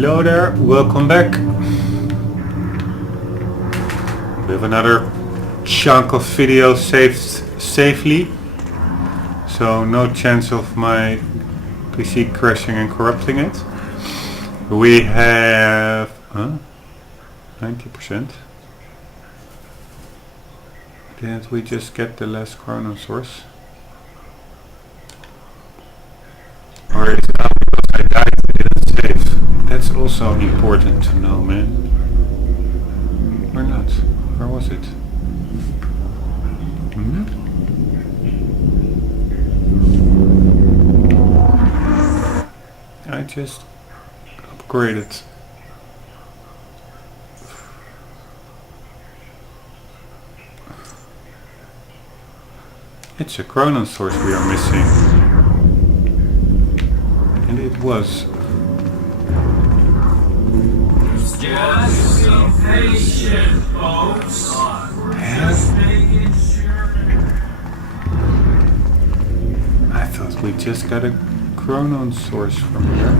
Hello there, welcome back. We have another chunk of video saved safely, so no chance of my PC crashing and corrupting it. We have 90%. Didn't we just get the last chrono source? Or is it now because I died and didn't save? That's also important to know, man. Or not? Where was it? I just upgraded. It's a chrono source we are missing. And it was. Just be patient, folks. Just making sure. I thought we just got a chrono source from here.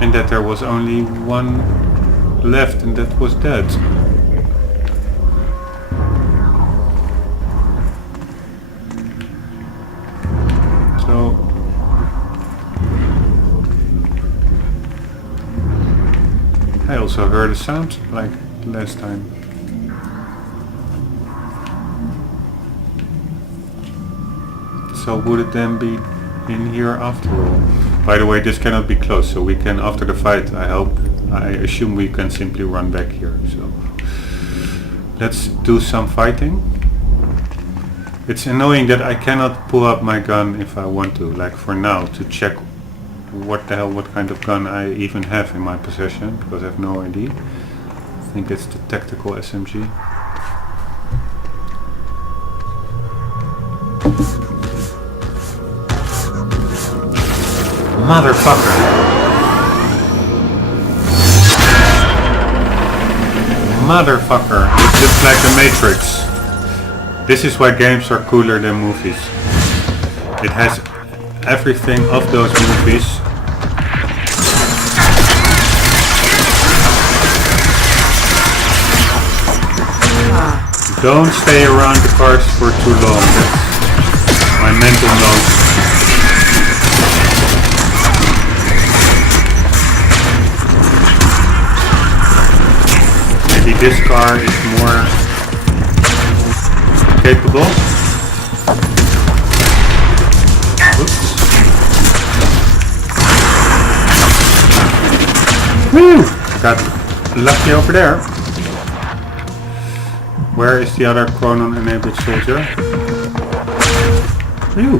And that there was only one left and that was dead. So I also heard a sound like last time. So would it then be in here after all? By the way, this cannot be closed, so we can, after the fight, I assume we can simply run back here. So let's do some fighting. It's annoying that I cannot pull up my gun if I want to, like for now, to check what kind of gun I even have in my possession, because I have no idea. I think it's the tactical SMG. Motherfucker! Motherfucker! It's just like the Matrix. This is why games are cooler than movies. It has everything of those movies. Don't stay around the cars for too long. That's my mental note. Maybe this car is more capable. Oops. Woo! Got lucky over there. Where is the other Chronon enabled soldier? Woo!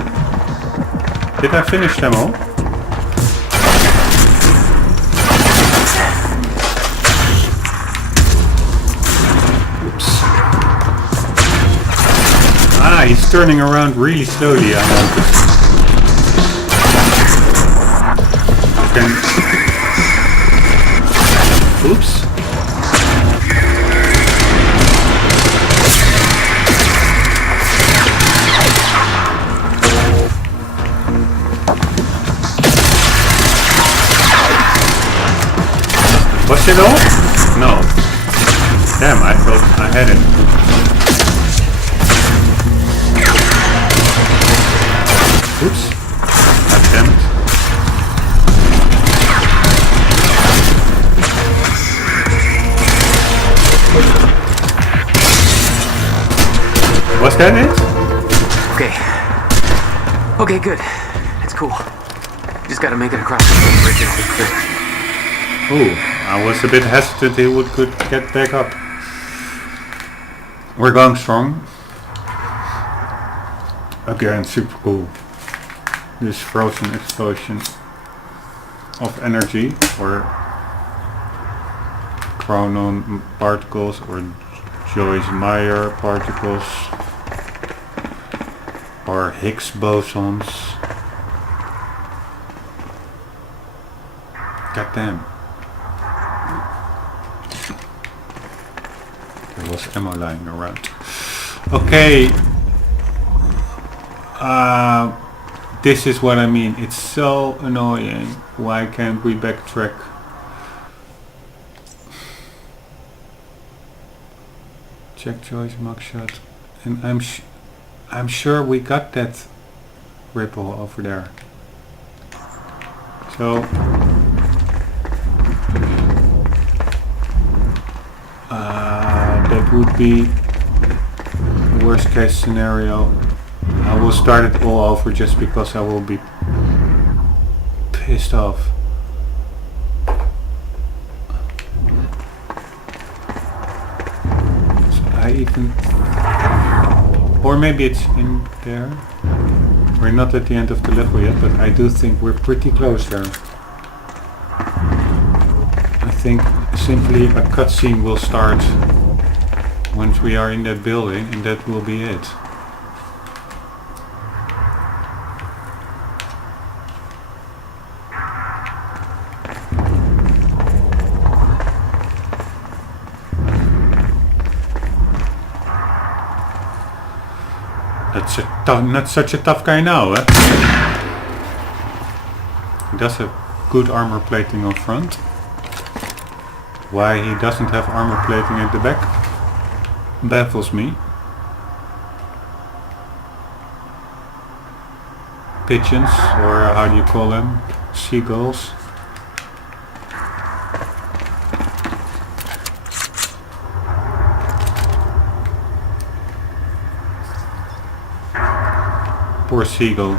Did I finish them all? Ah, he's turning around really slowly, I noticed. Okay. Oops. Was it all? No. Damn, I thought I had it. Oops. God damn it. Was that it? Okay, good. It's cool. Just gotta make it across the bridge and we're clear. Ooh, I was a bit hesitant he could get back up. We're going strong. Again, super cool. This frozen explosion of energy, or Chronon particles, or Joyce-Meyer particles, or Higgs bosons. God damn. There was ammo lying around. Okay. this is what I mean. It's so annoying. Why can't we backtrack? Check choice mugshot. And I'm sure we got that ripple over there. So that would be worst case scenario. I will start it all over just because I will be pissed off. So I even, or maybe it's in there. We're not at the end of the level yet, but I do think we're pretty close there. I think simply a cutscene will start once we are in that building, and that will be it. That's not such a tough guy now, eh? He does have good armor plating on front. Why he doesn't have armor plating at the back baffles me. Pigeons, or how do you call them? Seagulls. Poor seagull.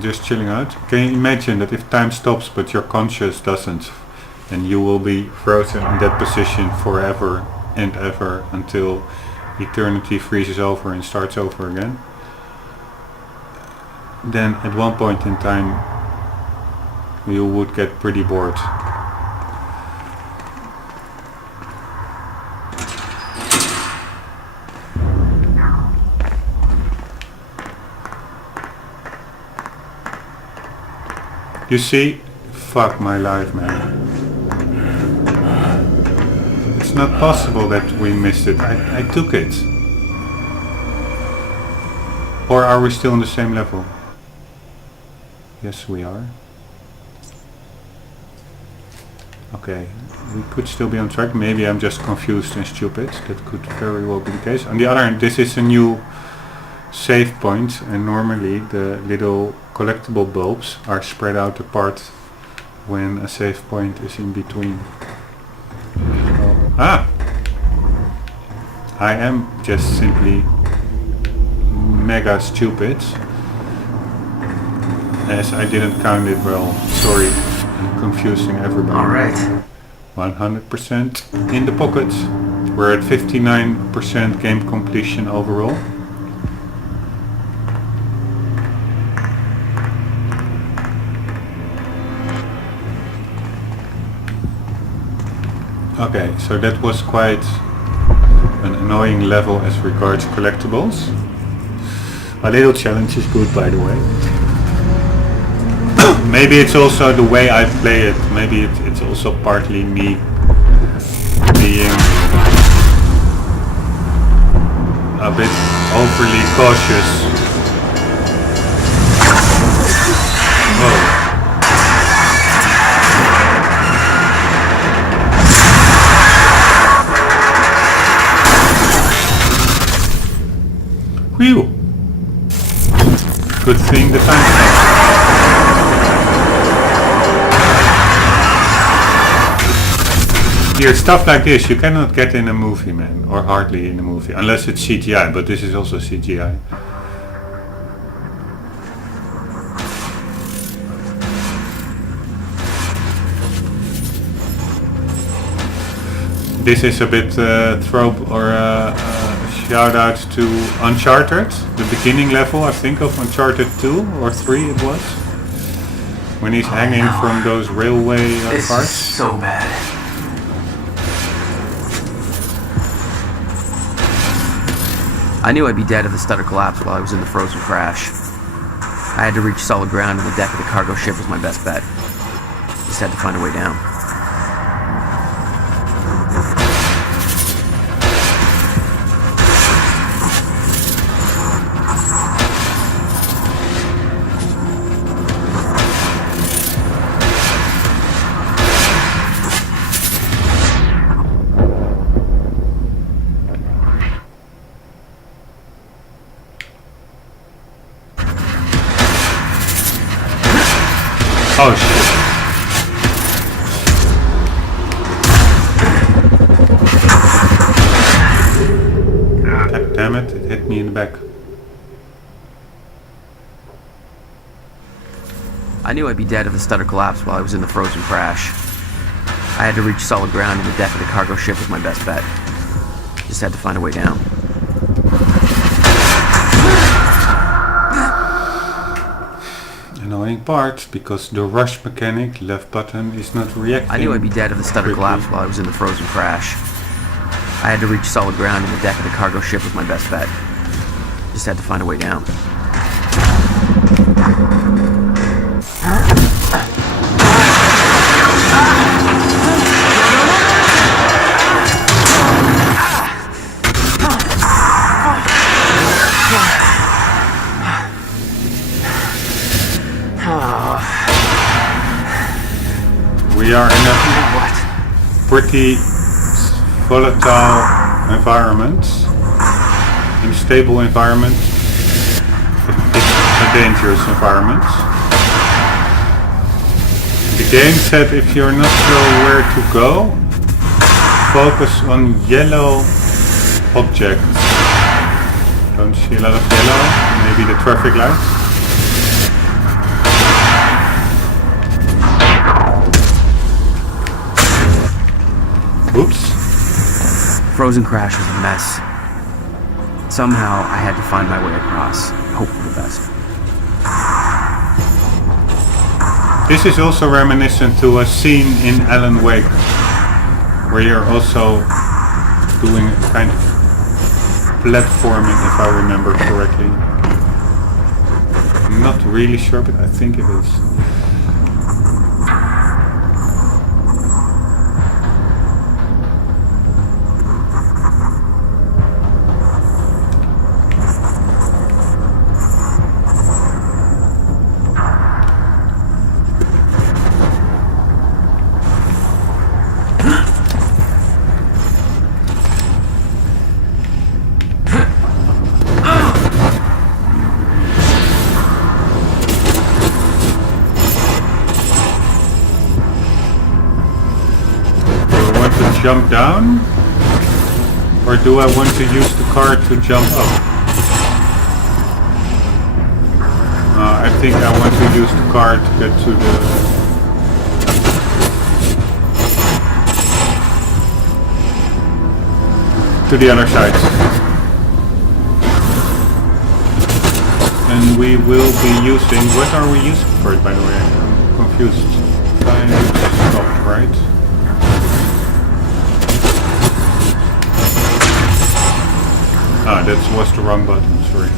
Just chilling out. Can you imagine that if time stops but your conscience doesn't, then you will be frozen in that position forever and ever until eternity freezes over and starts over again? Then at one point in time you would get pretty bored. You see? Fuck my life, man. It's not possible that we missed it. I took it. Or are we still on the same level? Yes, we are. Okay, we could still be on track. Maybe I'm just confused and stupid. That could very well be the case. On the other hand, this is a new save point, and normally the little collectible bulbs are spread out apart when a save point is in between. So, I am just simply mega stupid, as I didn't count it well. Sorry, I'm confusing everybody. Alright. 100% in the pocket. We're at 59% game completion overall. Okay, so that was quite an annoying level as regards collectibles. A little challenge is good, by the way. Maybe it's also the way I play it. Maybe it's also partly me being a bit overly cautious. Whoa. Whew. Good thing the time stopped. Here, stuff like this you cannot get in a movie, man, or hardly in a movie, unless it's CGI, but this is also CGI. This is a bit throw or shout out to Uncharted, the beginning level, I think, of Uncharted 2 or 3 it was, when he's hanging from those railway This parts. is so bad. I knew I'd be dead if the stutter collapsed while I was in the frozen crash. I had to reach solid ground, and the deck of the cargo ship was my best bet. Just had to find a way down. Oh shit. God damn it, it hit me in the back. I knew I'd be dead if the stutter collapsed while I was in the frozen crash. I had to reach solid ground, and the deck of the cargo ship was my best bet. Just had to find a way down. Annoying part, because the rush mechanic, left button, is not reacting. I knew I'd be dead if the stutter quickly. collapsed while I was in the frozen crash. I had to reach solid ground, and the deck of the cargo ship was my best bet. Just had to find a way down. We are in a pretty volatile environment, unstable environment. It's a dangerous environment. The game said if you're not sure where to go, focus on yellow objects. Don't see a lot of yellow, maybe the traffic lights. Oops. Frozen crash was a mess. Somehow I had to find my way across, hope for the best. This is also reminiscent to a scene in Alan Wake, where you're also doing a kind of platforming, if I remember correctly. I'm not really sure, but I think it is. Jump down, or do I want to use the car to jump up? I think I want to use the car to get to the other side. And we will be using, what are we using for it, by the way? I'm confused. Time stopped, right? Ah, that was the wrong button, sorry.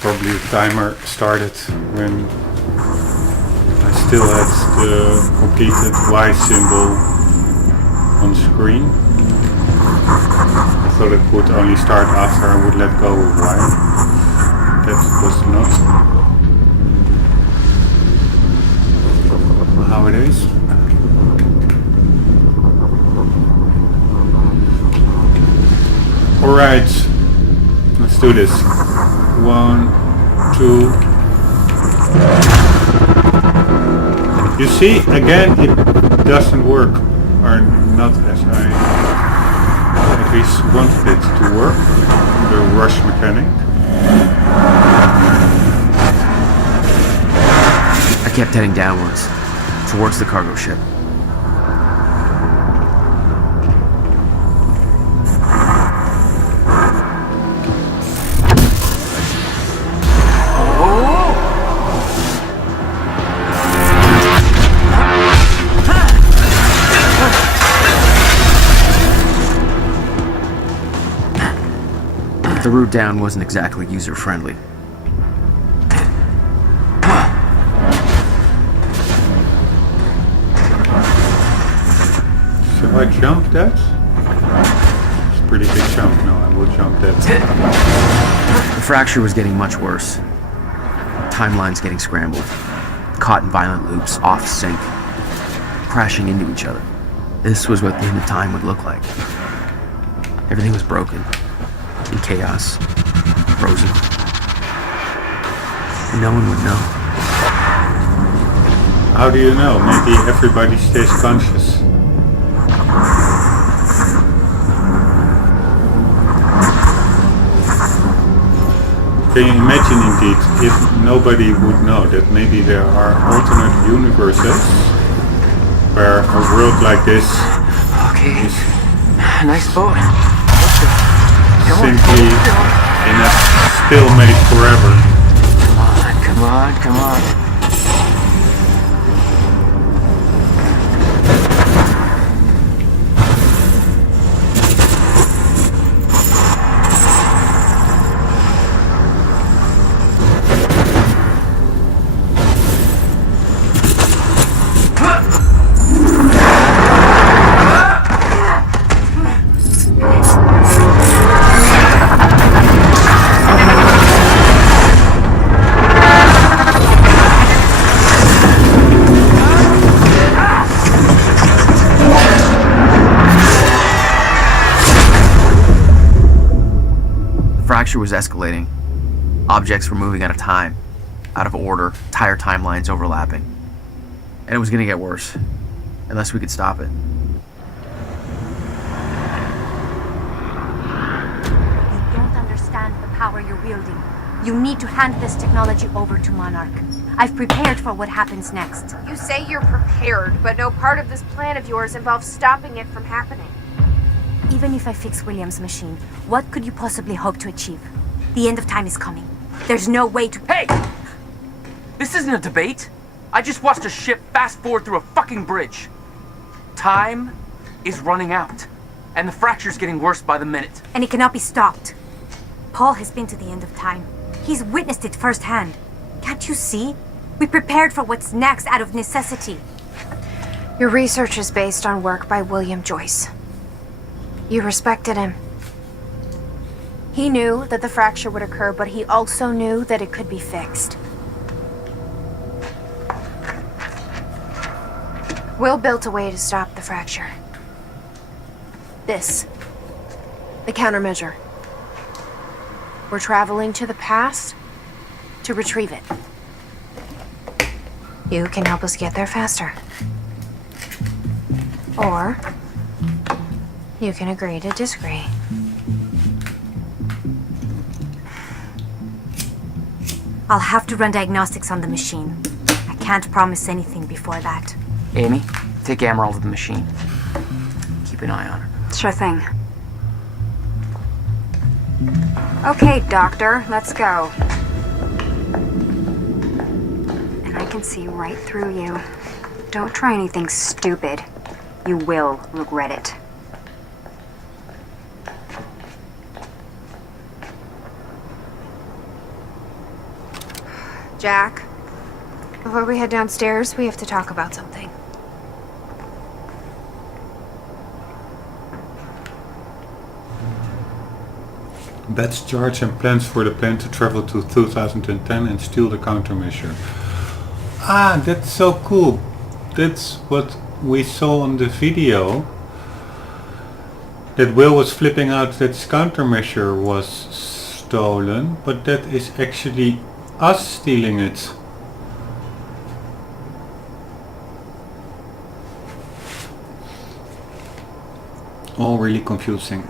Probably the timer started when I still had the completed Y symbol on screen. I thought it would only start after I would let go of Y. That was not how it is. Alright, let's do this. 1, 2. You see, again, it doesn't work, or not as I at least wanted it to work, the rush mechanic. I kept heading downwards, towards the cargo ship. The route down wasn't exactly user-friendly. Shall I jump that? It's a pretty big jump. No, I will jump that. The fracture was getting much worse. Timelines getting scrambled. Caught in violent loops, off sync. Crashing into each other. This was what the end of time would look like. Everything was broken. In chaos. Frozen. And no one would know. How do you know? Maybe everybody stays conscious. Can you imagine indeed if nobody would know that maybe there are alternate universes where a world like this Okay. is Nice boat. simply in a stalemate forever? Come on, come on. The fracture was escalating. Objects were moving out of time, out of order, entire timelines overlapping. And it was going to get worse, unless we could stop it. You don't understand the power you're wielding. You need to hand this technology over to Monarch. I've prepared for what happens next. You say you're prepared, but no part of this plan of yours involves stopping it from happening. Even if I fix William's machine, what could you possibly hope to achieve? The end of time is coming. There's no way to... Hey! This isn't a debate. I just watched a ship fast forward through a fucking bridge. Time is running out, and the fracture's getting worse by the minute. And it cannot be stopped. Paul has been to the end of time. He's witnessed it firsthand. Can't you see? We prepared for what's next out of necessity. Your research is based on work by William Joyce. You respected him. He knew that the fracture would occur, but he also knew that it could be fixed. Will built a way to stop the fracture. This. The countermeasure. We're traveling to the past to retrieve it. You can help us get there faster. Or you can agree to disagree. I'll have to run diagnostics on the machine. I can't promise anything before that. Amy, take Emerald to the machine. Keep an eye on her. Sure thing. Okay, Doctor, let's go. And I can see right through you. Don't try anything stupid. You will regret it. Jack, before we head downstairs, we have to talk about something. Batch charge and plans for the plan to travel to 2010 and steal the countermeasure. Ah, that's so cool. That's what we saw on the video. That Will was flipping out that his countermeasure was stolen, but that is actually us stealing it. All really confusing.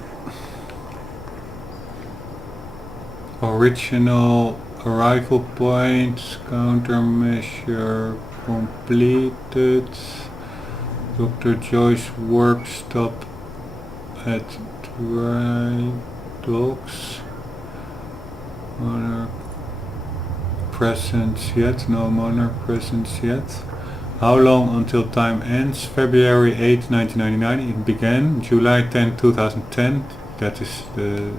Original arrival point, countermeasure completed. Dr. Joyce work stop at dry docks. Monarch presence yet? No Monarch presence yet. How long until time ends? February 8, 1999. It began July 10, 2010. That is the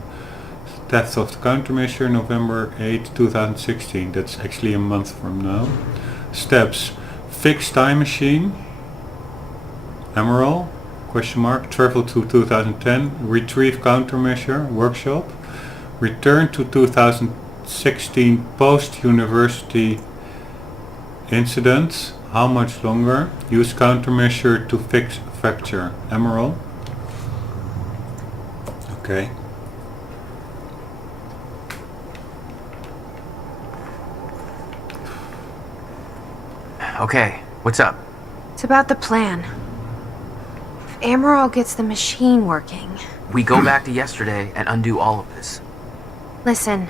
death of the countermeasure. November 8, 2016. That's actually a month from now. Steps: fix time machine. Emerald. Question mark. Travel to 2010. Retrieve countermeasure. Workshop. Return to 2016 post-university incident. How much longer? Use countermeasure to fix fracture. Emerald. Okay. Okay, what's up? It's about the plan. If Amaral gets the machine working... We go back to yesterday and undo all of this. Listen.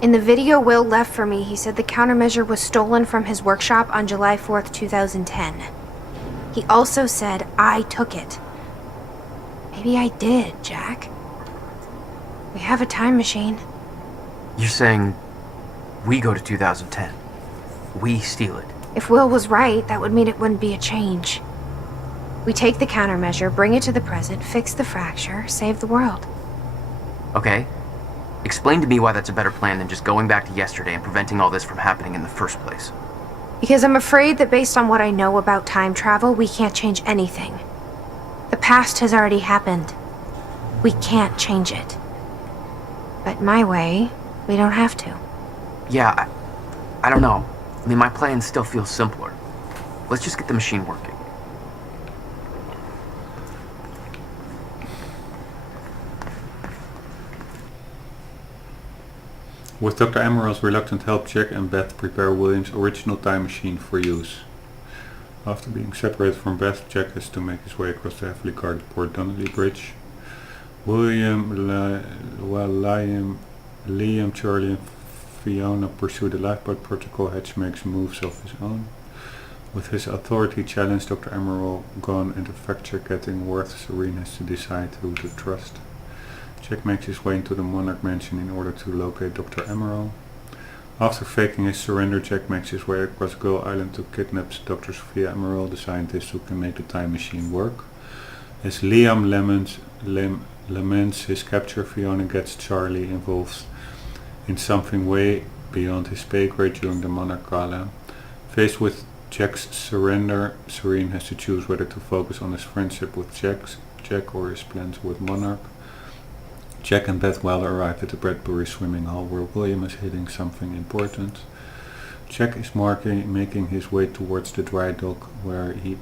In the video Will left for me, he said the countermeasure was stolen from his workshop on July 4th, 2010. He also said I took it. Maybe I did, Jack. We have a time machine. You're saying we go to 2010. We steal it. If Will was right, that would mean it wouldn't be a change. We take the countermeasure, bring it to the present, fix the fracture, save the world. Okay. Explain to me why that's a better plan than just going back to yesterday and preventing all this from happening in the first place. Because I'm afraid that based on what I know about time travel, we can't change anything. The past has already happened. We can't change it. But my way, we don't have to. Yeah, I don't know. I mean, my plan still feels simpler. Let's just get the machine working. With Dr. Emerald's reluctant help, Jack and Beth prepare William's original time machine for use. After being separated from Beth, Jack has to make his way across the heavily guarded Port Donnelly Bridge. Liam, Charlie and Fiona pursue the lifeboat protocol. Hatch makes moves of his own. With his authority challenged, Dr. Emerald gone into fracture getting worse, Serene has to decide who to trust. Jack makes his way into the Monarch Mansion in order to locate Dr. Emerald. After faking his surrender, Jack makes his way across Gull Island to kidnap Dr. Sophia Emerald, the scientist who can make the time machine work. As Liam laments his capture, Fiona gets Charlie involved in something way beyond his pay grade during the Monarch Gala. Faced with Jack's surrender, Serene has to choose whether to focus on his friendship with Jack or his plans with Monarch. Jack and Beth Wilder arrive at the Bradbury swimming hall where William is hitting something important. Jack is making his way towards the dry dock where he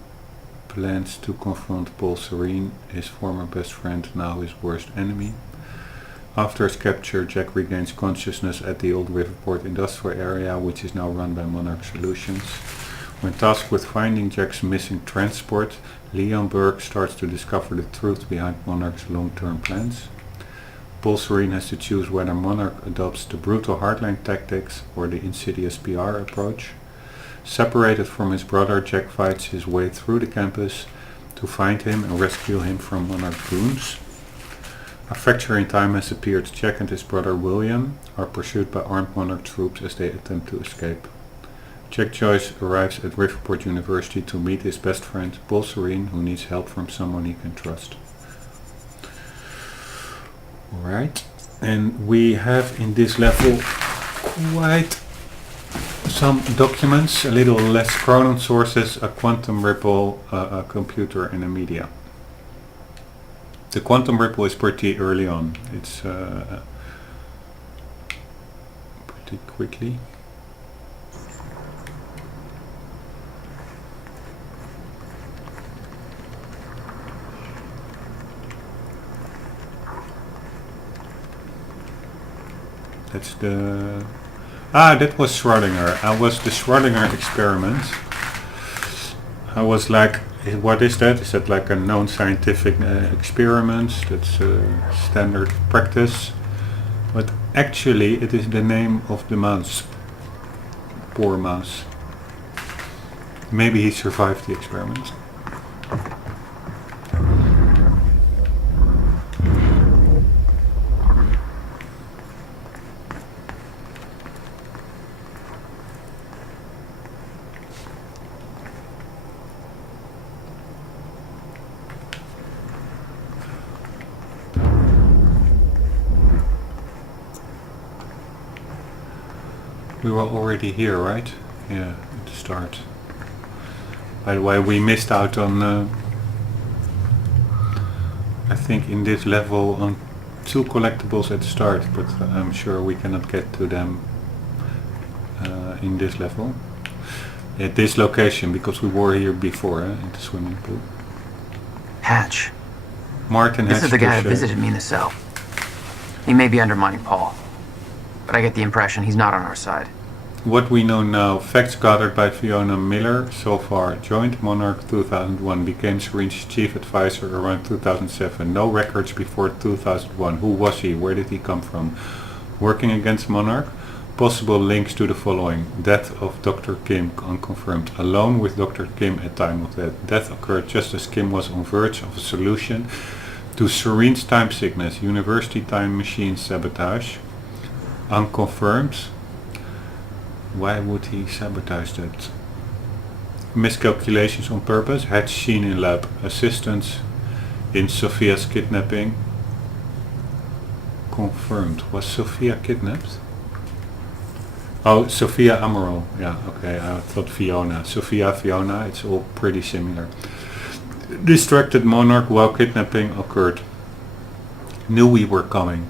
plans to confront Paul Serene, his former best friend, now his worst enemy. After his capture, Jack regains consciousness at the old Riverport industrial area, which is now run by Monarch Solutions. When tasked with finding Jack's missing transport, Leon Burke starts to discover the truth behind Monarch's long-term plans. Paul Serene has to choose whether Monarch adopts the brutal hardline tactics or the insidious PR approach. Separated from his brother, Jack fights his way through the campus to find him and rescue him from Monarch goons. A fracture in time has appeared. Jack and his brother William are pursued by armed Monarch troops as they attempt to escape. Jack Joyce arrives at Riverport University to meet his best friend, Paul Serene, who needs help from someone he can trust. Alright, and we have in this level quite some documents, a little less Chronon sources, a quantum ripple, a computer and a media. The quantum ripple is pretty early on, it's pretty quickly. That's the... that was Schrödinger. I was the Schrödinger experiment. I was like, what is that? Is that like a known scientific experiment? That's standard practice. But actually it is the name of the mouse. Poor mouse. Maybe he survived the experiment. We were already here, right? Yeah, at the start. By the way, we missed out on I think in this level on 2 collectibles at the start, but I'm sure we cannot get to them in this level. At this location, because we were here before, in the swimming pool. Hatch. Martin This Hatch is the guy who to visited me in the cell. He may be undermining Paul, but I get the impression he's not on our side. What we know now, facts gathered by Fiona Miller so far. Joined Monarch 2001, became Serene's chief advisor around 2007. No records before 2001. Who was he? Where did he come from? Working against Monarch? Possible links to the following. Death of Dr. Kim, unconfirmed. Alone with Dr. Kim at time of death. Death occurred just as Kim was on verge of a solution to Serene's time sickness. University time machine sabotage. Unconfirmed. Why would he sabotage that? Miscalculations on purpose. Hatch seen in lab. Assistance in Sophia's kidnapping. Confirmed. Was Sophia kidnapped? Oh, Sophia Amaral. Yeah, okay, I thought Fiona. Sophia, Fiona, it's all pretty similar. Distracted Monarch while kidnapping occurred. Knew we were coming.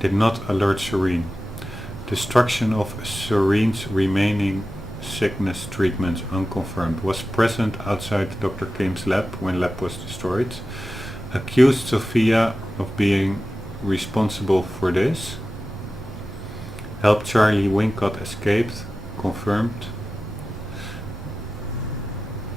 Did not alert Serene. Destruction of Serene's remaining sickness treatments unconfirmed. Was present outside Dr. Kim's lab when lab was destroyed. Accused Sophia of being responsible for this. Helped Charlie Wincott escaped. Confirmed.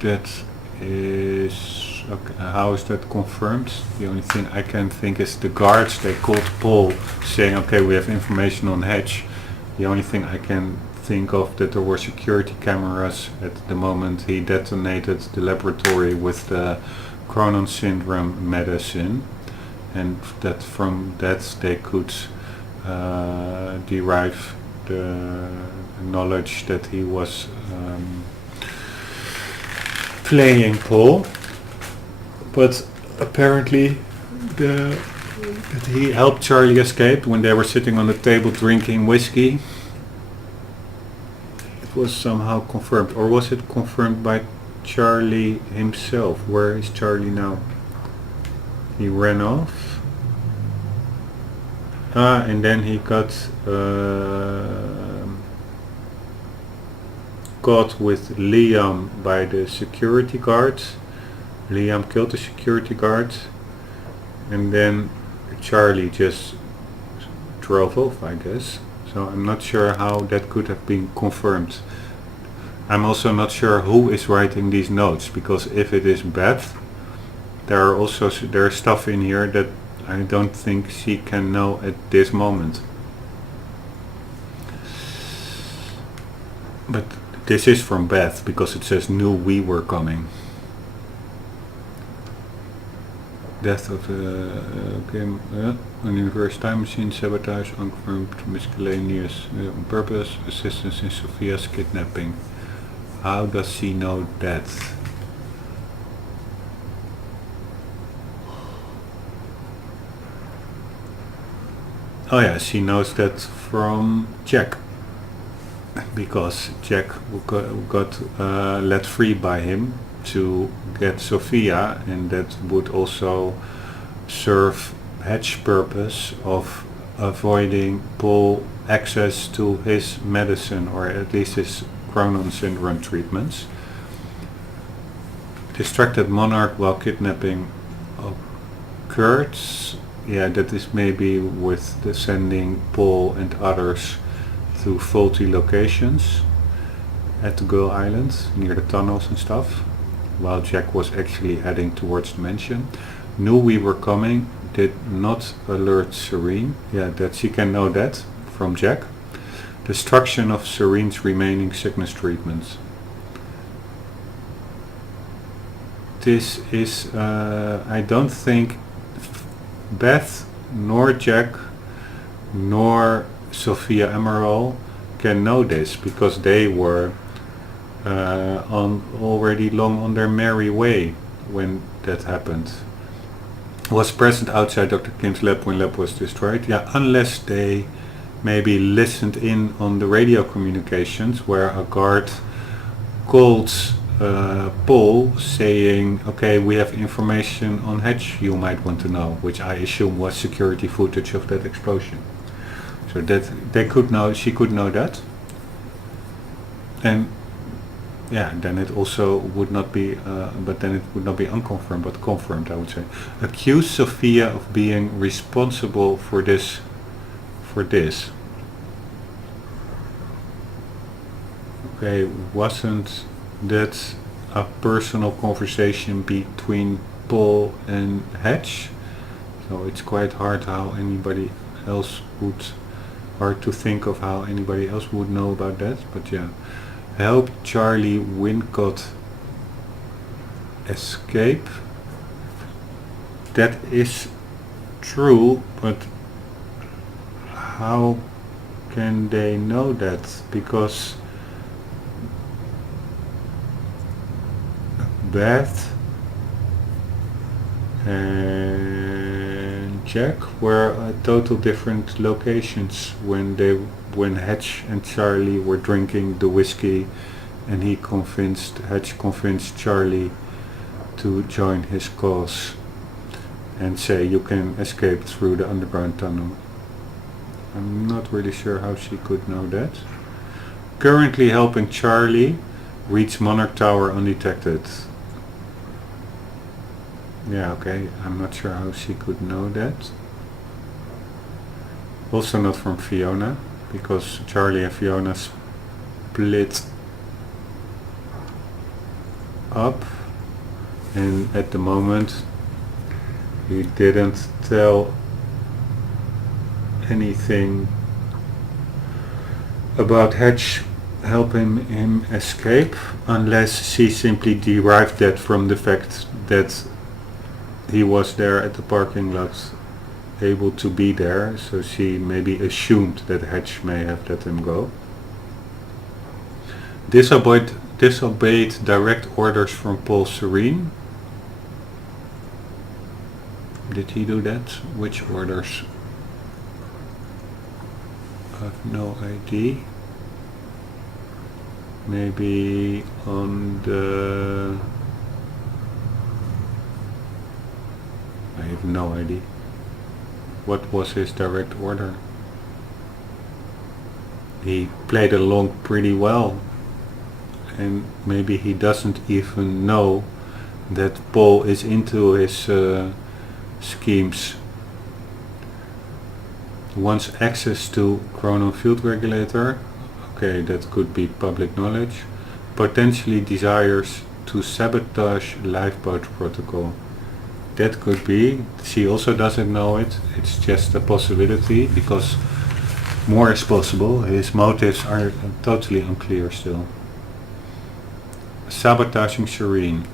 That is... Okay, how is that confirmed? The only thing I can think is the guards, they called Paul saying, okay, we have information on Hatch. The only thing I can think of that there were security cameras at the moment he detonated the laboratory with the Cronon syndrome medicine, and that from that they could derive the knowledge that he was playing Paul. But apparently that he helped Charlie escape when they were sitting on the table drinking whiskey. It was somehow confirmed. Or was it confirmed by Charlie himself? Where is Charlie now? He ran off. And then he got caught with Liam by the security guards. Liam killed the security guards, and then Charlie just drove off, I guess. So I'm not sure how that could have been confirmed. I'm also not sure who is writing these notes, because if it is Beth, there's stuff in here that I don't think she can know at this moment. But this is from Beth, because it says knew we were coming. Death of Kim, universe time machine sabotage, unconfirmed, miscellaneous on purpose, assistance in Sophia's kidnapping. How does she know that? Oh yeah, she knows that from Jack, because Jack got let free by him to get Sophia, and that would also serve Hatch's purpose of avoiding Paul access to his medicine, or at least his Cronon syndrome treatments. Distracted Monarch while kidnapping occurred. Yeah, that is maybe with the sending Paul and others to faulty locations at the Gull Island near the tunnels and stuff, while Jack was actually heading towards the mansion. Knew we were coming, did not alert Serene. Yeah, that she can know that from Jack. Destruction of Serene's remaining sickness treatments. This is, I don't think Beth, nor Jack, nor Sophia Emerald can know this, because they were already long on their merry way when that happened. Was present outside Dr. Kim's lab when lab was destroyed. Yeah, unless they maybe listened in on the radio communications where a guard called Paul saying, okay, we have information on Hedge you might want to know, which I assume was security footage of that explosion. So that they could know, she could know that. And yeah, then it also would not be, but then it would not be unconfirmed, but confirmed, I would say. Accuse Sophia of being responsible for this. Okay, wasn't that a personal conversation between Paul and Hedge? So it's quite hard to think of how anybody else would know about that, but yeah. Help Charlie Wincott escape. That is true, but how can they know that? Because Beth and Jack were at total different locations when Hedge and Charlie were drinking the whiskey, and Hedge convinced Charlie to join his cause and say you can escape through the underground tunnel. I'm not really sure how she could know that. Currently helping Charlie reach Monarch Tower undetected. Yeah, okay, I'm not sure how she could know that. Also not from Fiona, because Charlie and Fiona split up, and at the moment he didn't tell anything about Hedge helping him escape, unless she simply derived that from the fact that he was there at the parking lot, able to be there, so she maybe assumed that Hedge may have let him go. Disobeyed direct orders from Paul Serene. Did he do that? Which orders? I have no idea. Maybe on the... I have no idea. What was his direct order? He played along pretty well, and maybe he doesn't even know that Paul is into his schemes. Wants access to Chrono Field Regulator. Okay, that could be public knowledge. Potentially desires to sabotage lifeboat protocol. That could be. She also doesn't know it. It's just a possibility, because more is possible. His motives are totally unclear still. Sabotaging Serene.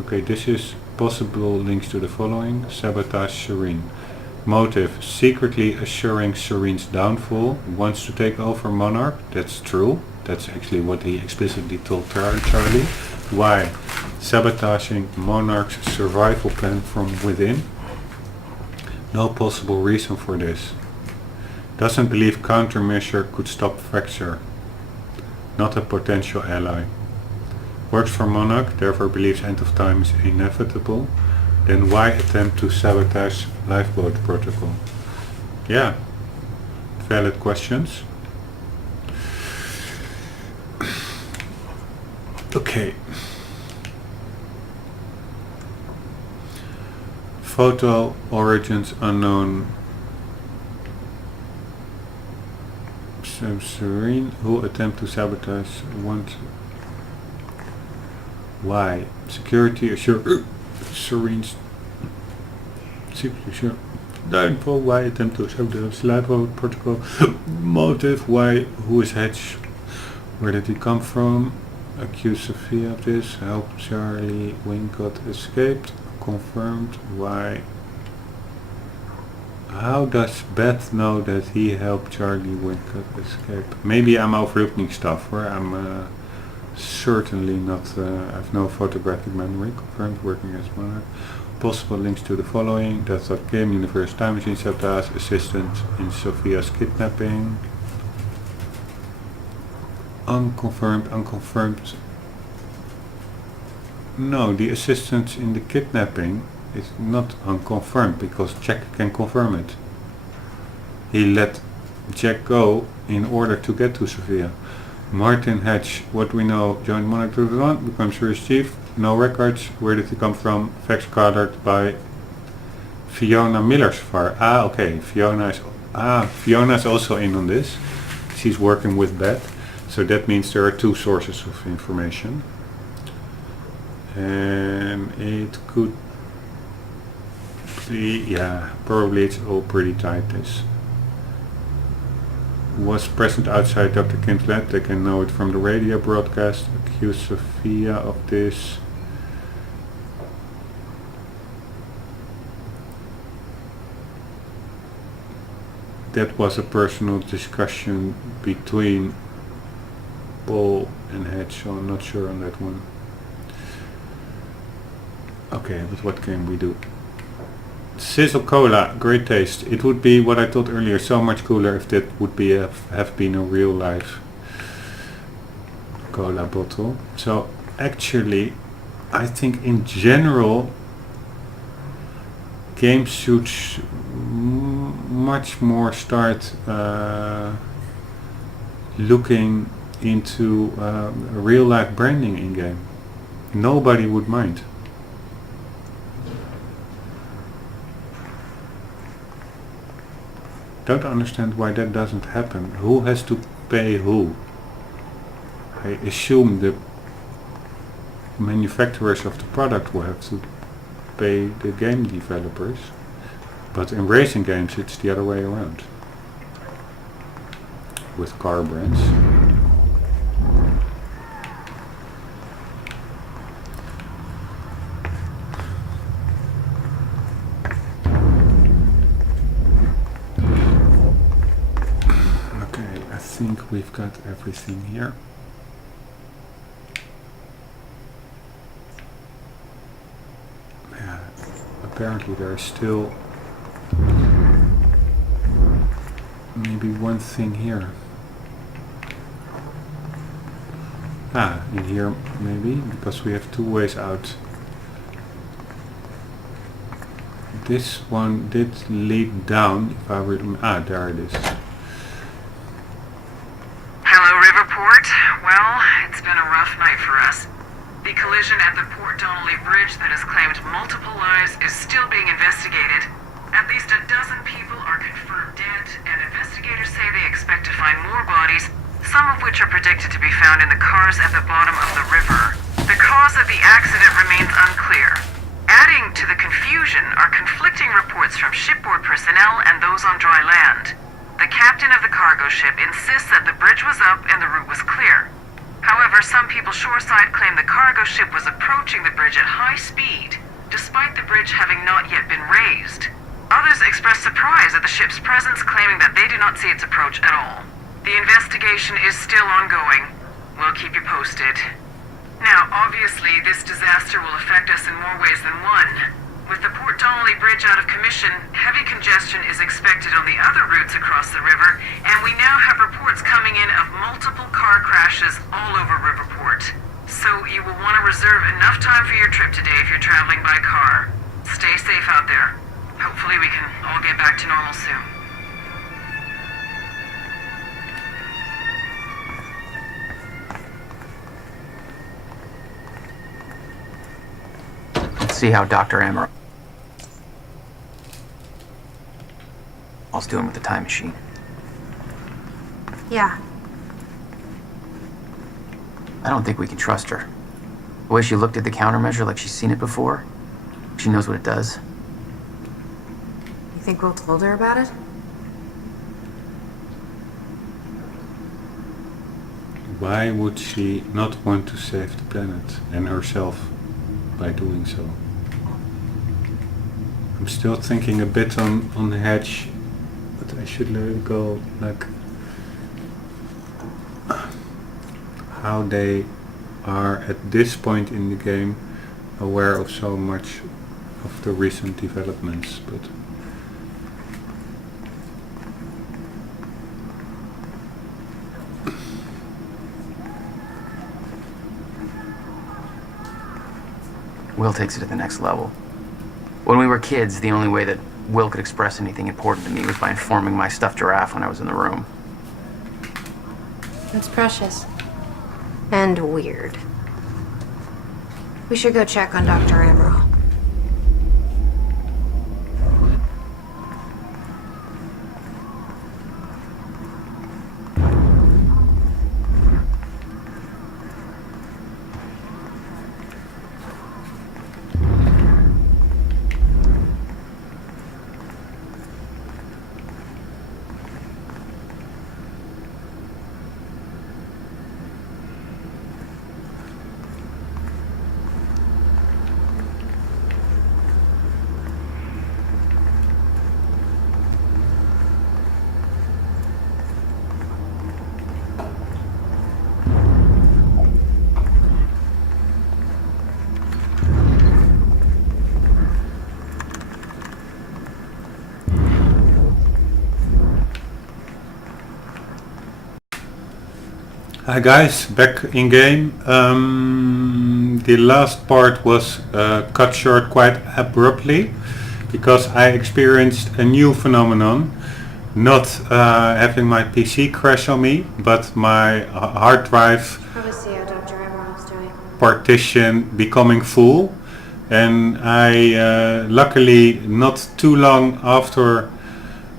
Okay, this is possible links to the following. Sabotage Serene. Motive: secretly assuring Serene's downfall. Wants to take over Monarch. That's true. That's actually what he explicitly told Charlie. Why? Sabotaging Monarch's survival plan from within. No possible reason for this. Doesn't believe countermeasure could stop fracture. Not a potential ally. Works for Monarch, therefore believes end of time is inevitable. Then why attempt to sabotage lifeboat protocol? Yeah, valid questions. Okay. Photo origins unknown. Serene who attempt to sabotage want. Why? Security assure Serene's security assure downfall. Why attempt to sabotage lifeboat protocol? Motive. Why? Who is Hedge? Where did he come from? Accuse Sophia of this. Help Charlie Wincott escaped. Confirmed. Why? How does Beth know that he helped Charlie Wincott escape? Maybe I'm overlooking stuff where I'm certainly not, I have no photographic memory. Confirmed. Working as Monarch. Possible links to the following. That's what came Universe Time Machine sabotage. Assistant in Sophia's kidnapping. Unconfirmed. No, the assistance in the kidnapping is not unconfirmed because Jack can confirm it. He let Jack go in order to get to Sophia. Martin Hatch, what we know, joined Monitor 1, becomes Series Chief. No records. Where did he come from? Facts gathered by Fiona Miller's far. Ah, okay. Fiona is also in on this. She's working with Beth. So that means there are two sources of information. And it could be, yeah, probably it's all pretty tight. This was present outside Dr. Kim's lab. They can know it from the radio broadcast. Accuse Sophia of this. That was a personal discussion between Paul and Hedge, so I'm not sure on that one. Okay, but what can we do? Sizzle Cola, great taste. It would be what I thought earlier, so much cooler if that would be have been a real life cola bottle. So actually, I think in general, games should much more start looking into real life branding in game. Nobody would mind. Don't understand why that doesn't happen. Who has to pay who? I assume the manufacturers of the product will have to pay the game developers, but in racing games it's the other way around with car brands. Okay, I think we've got everything here. Apparently there is still maybe one thing here. In here maybe, because we have two ways out. This one did lead down, if I remember. There it is. Hello, Riverport. Well, it's been a rough night for us. The collision at the Port Donnelly Bridge that has claimed multiple lives is still being investigated. At least a dozen people are confirmed dead, and investigators say they expect to find more bodies, some of which are predicted to be found in the cars at the bottom of the river. The cause of the accident remains unclear. Adding to the confusion are conflicting reports from shipboard personnel and those on dry land. The captain of the cargo ship insists that the bridge was up and the route was clear. However, some people shoreside claim the cargo ship was approaching the bridge at high speed, despite the bridge having not yet been raised. Others express surprise at the ship's presence, claiming that they do not see its approach at all. The investigation is still ongoing. We'll keep you posted. Now, obviously, this disaster will affect us in more ways than one. With the Port Donnelly Bridge out of commission, heavy congestion is expected on the other routes across the river, and we now have reports coming in of multiple car crashes all over Riverport. So you will want to reserve enough time for your trip today if you're traveling by car. Stay safe out there. Hopefully we can all get back to normal soon. Let's see how Dr. Amaral doing with the time machine. Yeah. I don't think we can trust her. The way she looked at the countermeasure like she's seen it before, she knows what it does. You think Will told her about it? Why would she not want to save the planet and herself by doing so? I'm still thinking a bit on the Hedge, but I should let it go. Like how they are at this point in the game aware of so much of the recent developments, but Will takes it to the next level. When we were kids, the only way that Will could express anything important to me was by informing my stuffed giraffe when I was in the room. That's precious. And weird. We should go check on Dr. Amaral. Hi guys, back in game. The last part was cut short quite abruptly because I experienced a new phenomenon. Not having my PC crash on me, but my hard drive partition becoming full. And I luckily not too long after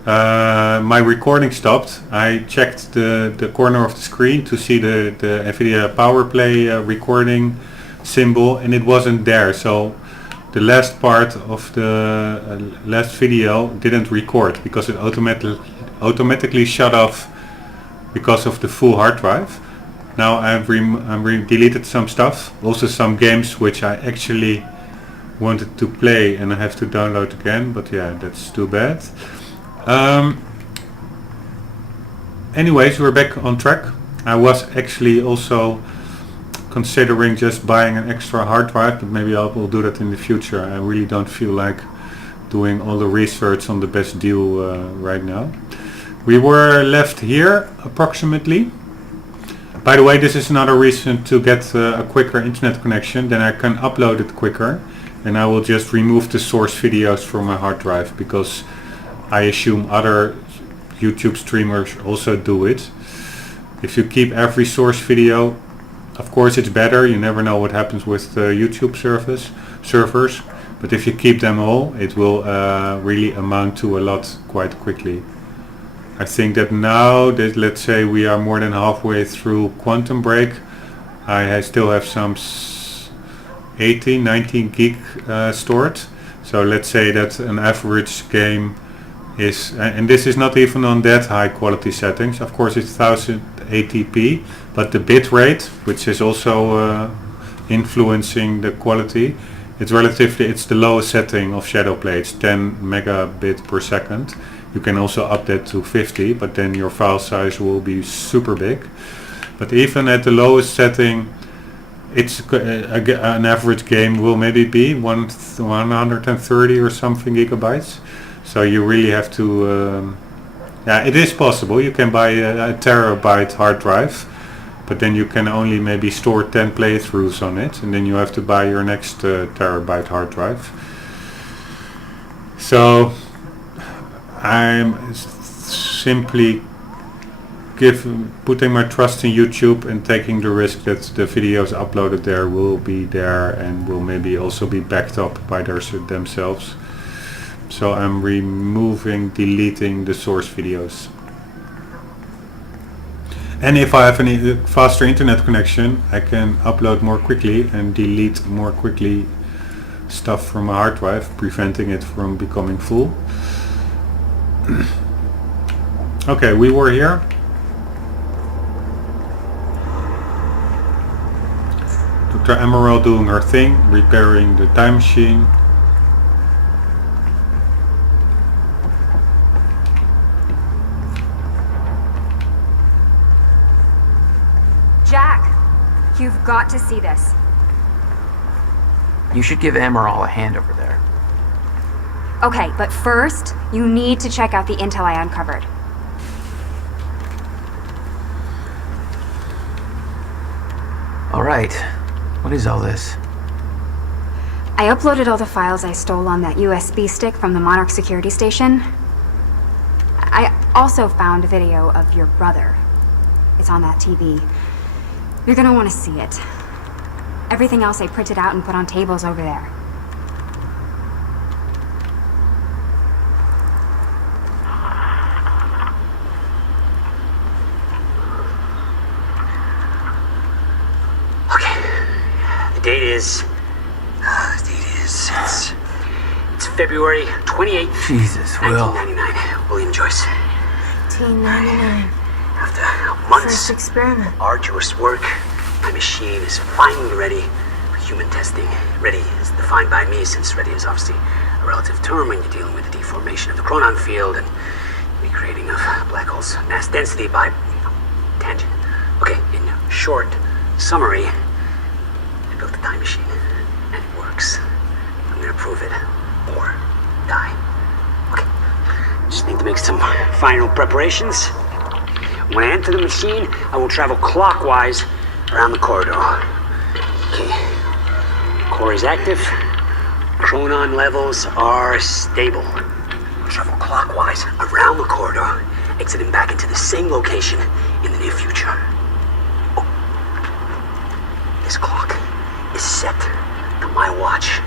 my recording stopped, I checked the corner of the screen to see the NVIDIA PowerPlay recording symbol, and it wasn't there. So the last part of the last video didn't record because it automatically shut off because of the full hard drive. Now I've deleted some stuff, also some games which I actually wanted to play and I have to download again, but yeah, that's too bad. Anyways, we're back on track. I was actually also considering just buying an extra hard drive, but maybe I will do that in the future. I really don't feel like doing all the research on the best deal right now. We were left here approximately. By the way, this is another reason to get a quicker internet connection, then I can upload it quicker, and I will just remove the source videos from my hard drive because I assume other YouTube streamers also do it. If you keep every source video, of course it's better. You never know what happens with the YouTube servers. But if you keep them all, it will really amount to a lot quite quickly. I think that now that, let's say, we are more than halfway through Quantum Break, I still have some 18, 19 gig stored. So let's say that an average game is, and this is not even on that high quality settings, of course it's 1080p, but the bit rate, which is also influencing the quality, it's the lowest setting of Shadowplay. It's 10 megabit per second. You can also up that to 50, but then your file size will be super big. But even at the lowest setting, it's an average game will maybe be 130 or something gigabytes. So you really have to, yeah, it is possible. You can buy a terabyte hard drive, but then you can only maybe store 10 playthroughs on it, and then you have to buy your next terabyte hard drive. So I'm simply putting my trust in YouTube and taking the risk that the videos uploaded there will be there and will maybe also be backed up by themselves. So I'm deleting the source videos. And if I have any faster internet connection, I can upload more quickly and delete more quickly stuff from a hard drive, preventing it from becoming full. Okay, we were here. Dr. Amaral doing her thing, repairing the time machine. Jack, you've got to see this. You should give Amaral a hand over there. Okay, but first, you need to check out the intel I uncovered. All right. What is all this? I uploaded all the files I stole on that USB stick from the Monarch security station. I also found a video of your brother. It's on that TV. You're gonna want to see it. Everything else I printed out and put on tables over there. The date is... It's February 28th, Jesus, Will. 1999. William Joyce. 1899. After months First experiment. of arduous work, my machine is finally ready for human testing. Ready is defined by me, since ready is obviously a relative term when you're dealing with the deformation of the chronon field and recreating of black holes' mass density by tangent. Okay, in short summary, I built a time machine, and it works. I'm gonna prove it, or die. Okay, just need to make some final preparations. When I enter the machine, I will travel clockwise around the corridor. Okay, core is active, chronon levels are stable. I'll travel clockwise around the corridor, exiting back into the same location in the near future. Oh, this clock is set to my watch.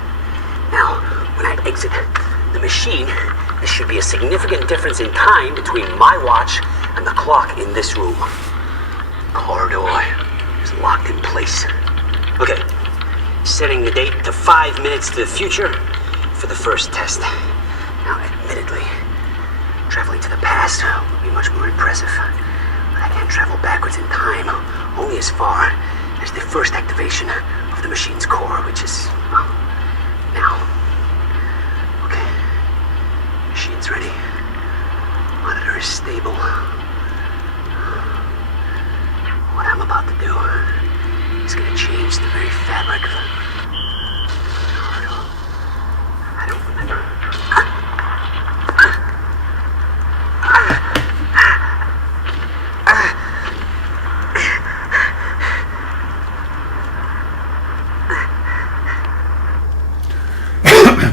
Now, when I exit the machine, there should be a significant difference in time between my watch and the clock in this room. Corridor is locked in place. Okay, setting the date to 5 minutes to the future for the first test. Now, admittedly, traveling to the past would be much more impressive, but I can't travel backwards in time, only as far as the first activation of the machine's core, which is, well, now. Okay, machine's ready. Monitor is stable. What I'm about to do is going to change the very fabric of I don't remember.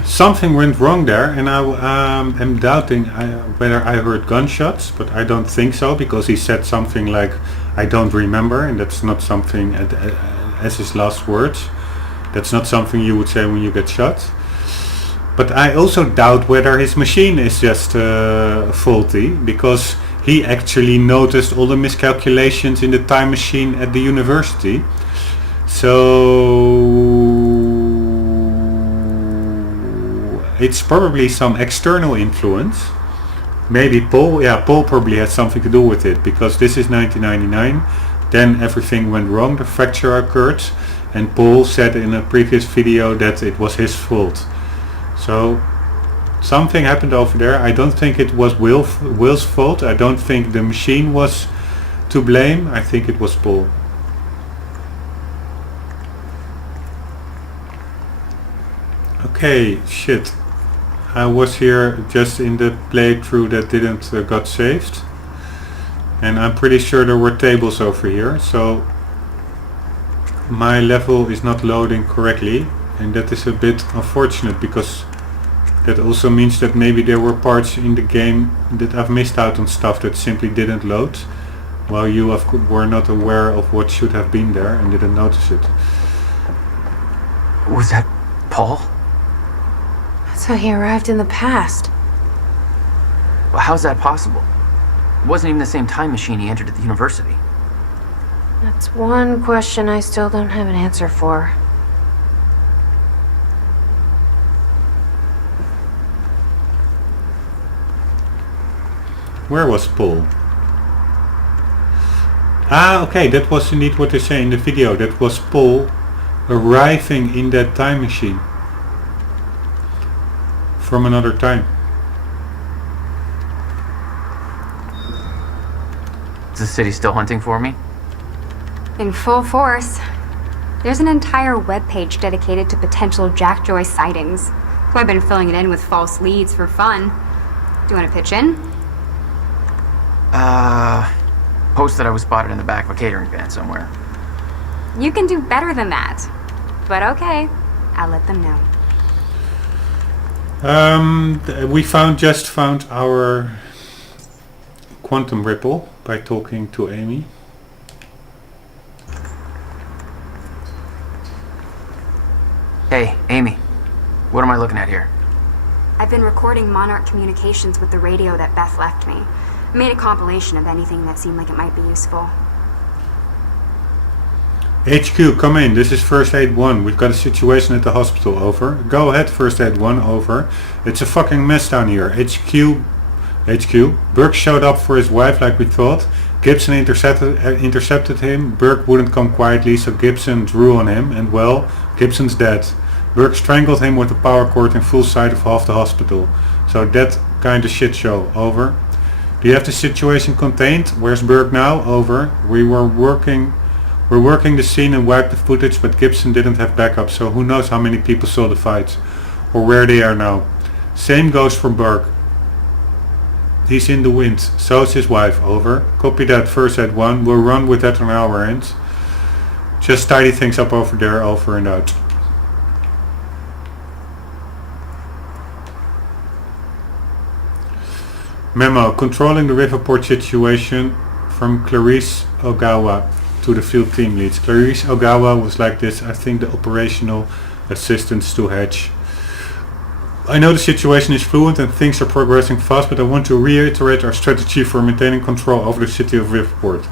Something went wrong there, and I am doubting whether I heard gunshots, but I don't think so, because he said something like, I don't remember, and that's not something, as his last words, that's not something you would say when you get shot. But I also doubt whether his machine is just faulty, because he actually noticed all the miscalculations in the time machine at the university. So it's probably some external influence. Maybe Paul, Paul probably has something to do with it, because this is 1999, then everything went wrong, the fracture occurred, and Paul said in a previous video that it was his fault. So something happened over there. I don't think it was Will's fault. I don't think the machine was to blame. I think it was Paul. Okay, shit. I was here just in the playthrough that didn't got saved, and I'm pretty sure there were tables over here, so my level is not loading correctly, and that is a bit unfortunate, because that also means that maybe there were parts in the game that I've missed out on stuff that simply didn't load, while you were not aware of what should have been there and didn't notice it. Was that Paul? That's how he arrived in the past. Well, how's that possible? It wasn't even the same time machine he entered at the university. That's one question I still don't have an answer for. Where was Paul? Ah, okay, that was indeed what they say in the video. That was Paul arriving in that time machine from another time. Is the city still hunting for me? In full force. There's an entire webpage dedicated to potential Jack Joyce sightings. So I've been filling it in with false leads for fun. Do you want to pitch in? Post that I was spotted in the back of a catering van somewhere. You can do better than that. But okay, I'll let them know. We just found our quantum ripple by talking to Amy. Hey, Amy. What am I looking at here? I've been recording Monarch communications with the radio that Beth left me. I made a compilation of anything that seemed like it might be useful. HQ, come in. This is First Aid 1. We've got a situation at the hospital, over. Go ahead, First Aid 1, over. It's a fucking mess down here. HQ. Burke showed up for his wife like we thought. Gibson intercepted him. Burke wouldn't come quietly, so Gibson drew on him, and well, Gibson's dead. Burke strangled him with a power cord in full sight of half the hospital. So that kind of shit show, over. Do you have the situation contained? Where's Burke now? Over. We're working the scene and wiped the footage, but Gibson didn't have backup, so who knows how many people saw the fight or where they are now. Same goes for Burke. He's in the wind. So's his wife, over. Copy that, First Aid 1. We'll run with that on our end. Just tidy things up over there, over and out. Memo, controlling the Riverport situation from Clarice Ogawa to the field team leads. Clarice Ogawa was like this, I think, the operational assistants to Hedge. I know the situation is fluid and things are progressing fast, but I want to reiterate our strategy for maintaining control over the city of Riverport.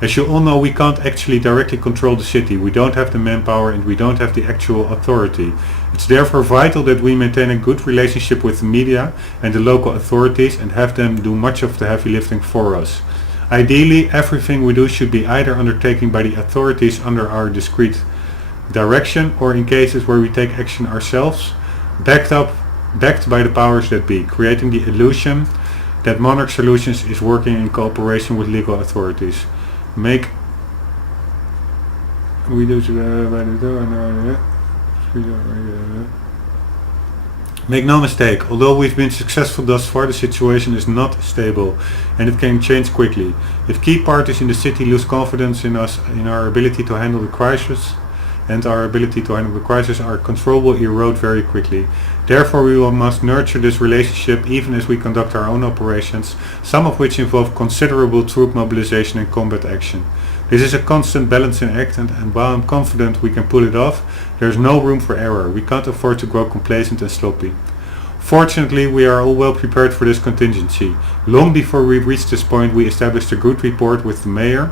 As you all know, we can't actually directly control the city. We don't have the manpower and we don't have the actual authority. It's therefore vital that we maintain a good relationship with the media and the local authorities and have them do much of the heavy lifting for us. Ideally, everything we do should be either undertaken by the authorities under our discreet direction or in cases where we take action ourselves, backed by the powers that be, creating the illusion that Monarch Solutions is working in cooperation with legal authorities. Make no mistake, although we've been successful thus far, the situation is not stable and it can change quickly. If key parties in the city lose confidence in us, in our ability to handle the crisis, our control will erode very quickly. Therefore, we must nurture this relationship even as we conduct our own operations, some of which involve considerable troop mobilization and combat action. This is a constant balancing act, and while I'm confident we can pull it off, there is no room for error. We can't afford to grow complacent and sloppy. Fortunately, we are all well prepared for this contingency. Long before we reached this point, we established a good rapport with the mayor,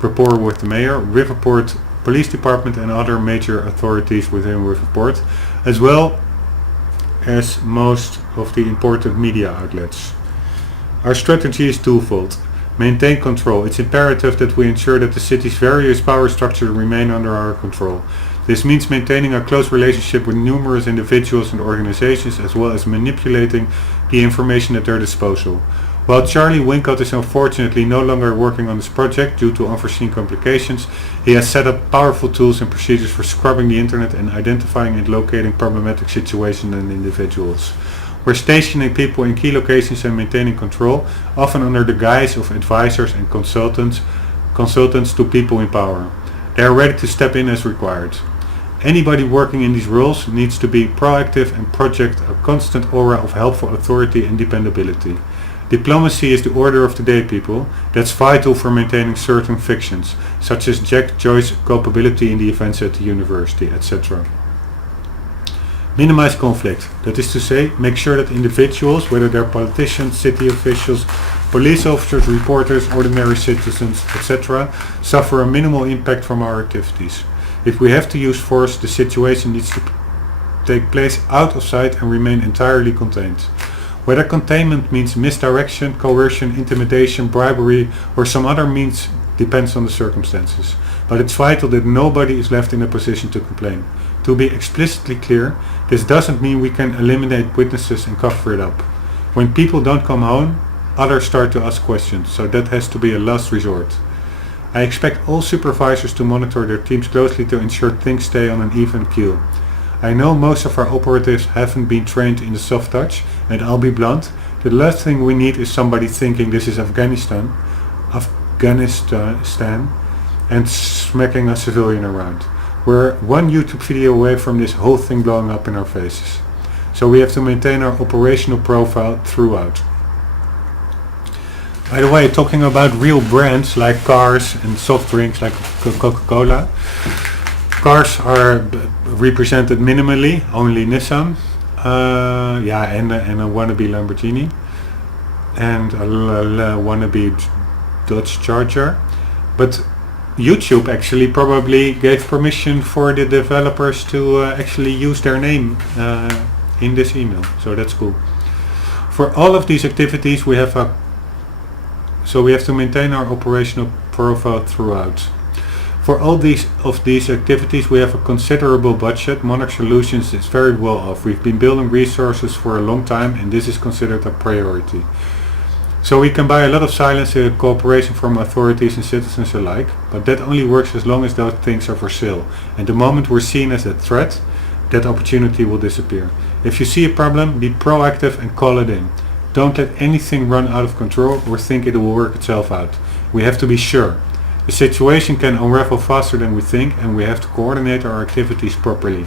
Riverport Police Department and other major authorities within Riverport, as well as most of the important media outlets. Our strategy is twofold. Maintain control. It's imperative that we ensure that the city's various power structures remain under our control. This means maintaining a close relationship with numerous individuals and organizations, as well as manipulating the information at their disposal. While Charlie Wincott is unfortunately no longer working on this project due to unforeseen complications, he has set up powerful tools and procedures for scrubbing the internet and identifying and locating problematic situations and individuals. We're stationing people in key locations and maintaining control, often under the guise of advisors and consultants to people in power. They are ready to step in as required. Anybody working in these roles needs to be proactive and project a constant aura of helpful authority and dependability. Diplomacy is the order of the day, people. That's vital for maintaining certain fictions, such as Jack Joyce's culpability in the events at the university, etc. Minimize conflict. That is to say, make sure that individuals, whether they're politicians, city officials, police officers, reporters, ordinary citizens, etc., suffer a minimal impact from our activities. If we have to use force, the situation needs to take place out of sight and remain entirely contained. Whether containment means misdirection, coercion, intimidation, bribery, or some other means depends on the circumstances. But it's vital that nobody is left in a position to complain. To be explicitly clear, this doesn't mean we can eliminate witnesses and cover it up. When people don't come home, others start to ask questions, so that has to be a last resort. I expect all supervisors to monitor their teams closely to ensure things stay on an even keel. I know most of our operatives haven't been trained in the soft touch, and I'll be blunt, the last thing we need is somebody thinking this is Afghanistan, and smacking a civilian around. We're one YouTube video away from this whole thing blowing up in our faces. So we have to maintain our operational profile throughout. By the way, talking about real brands like cars and soft drinks like Coca-Cola, cars are represented minimally, only Nissan, and a wannabe Lamborghini, and a wannabe Dodge Charger. But YouTube actually probably gave permission for the developers to actually use their name in this email, so that's cool. For all of these activities we have to maintain our operational profile throughout. For all these activities we have a considerable budget. Monarch Solutions is very well off. We've been building resources for a long time and this is considered a priority. So we can buy a lot of silence and cooperation from authorities and citizens alike, but that only works as long as those things are for sale. And the moment we're seen as a threat, that opportunity will disappear. If you see a problem, be proactive and call it in. Don't let anything run out of control or think it will work itself out. We have to be sure. The situation can unravel faster than we think and we have to coordinate our activities properly.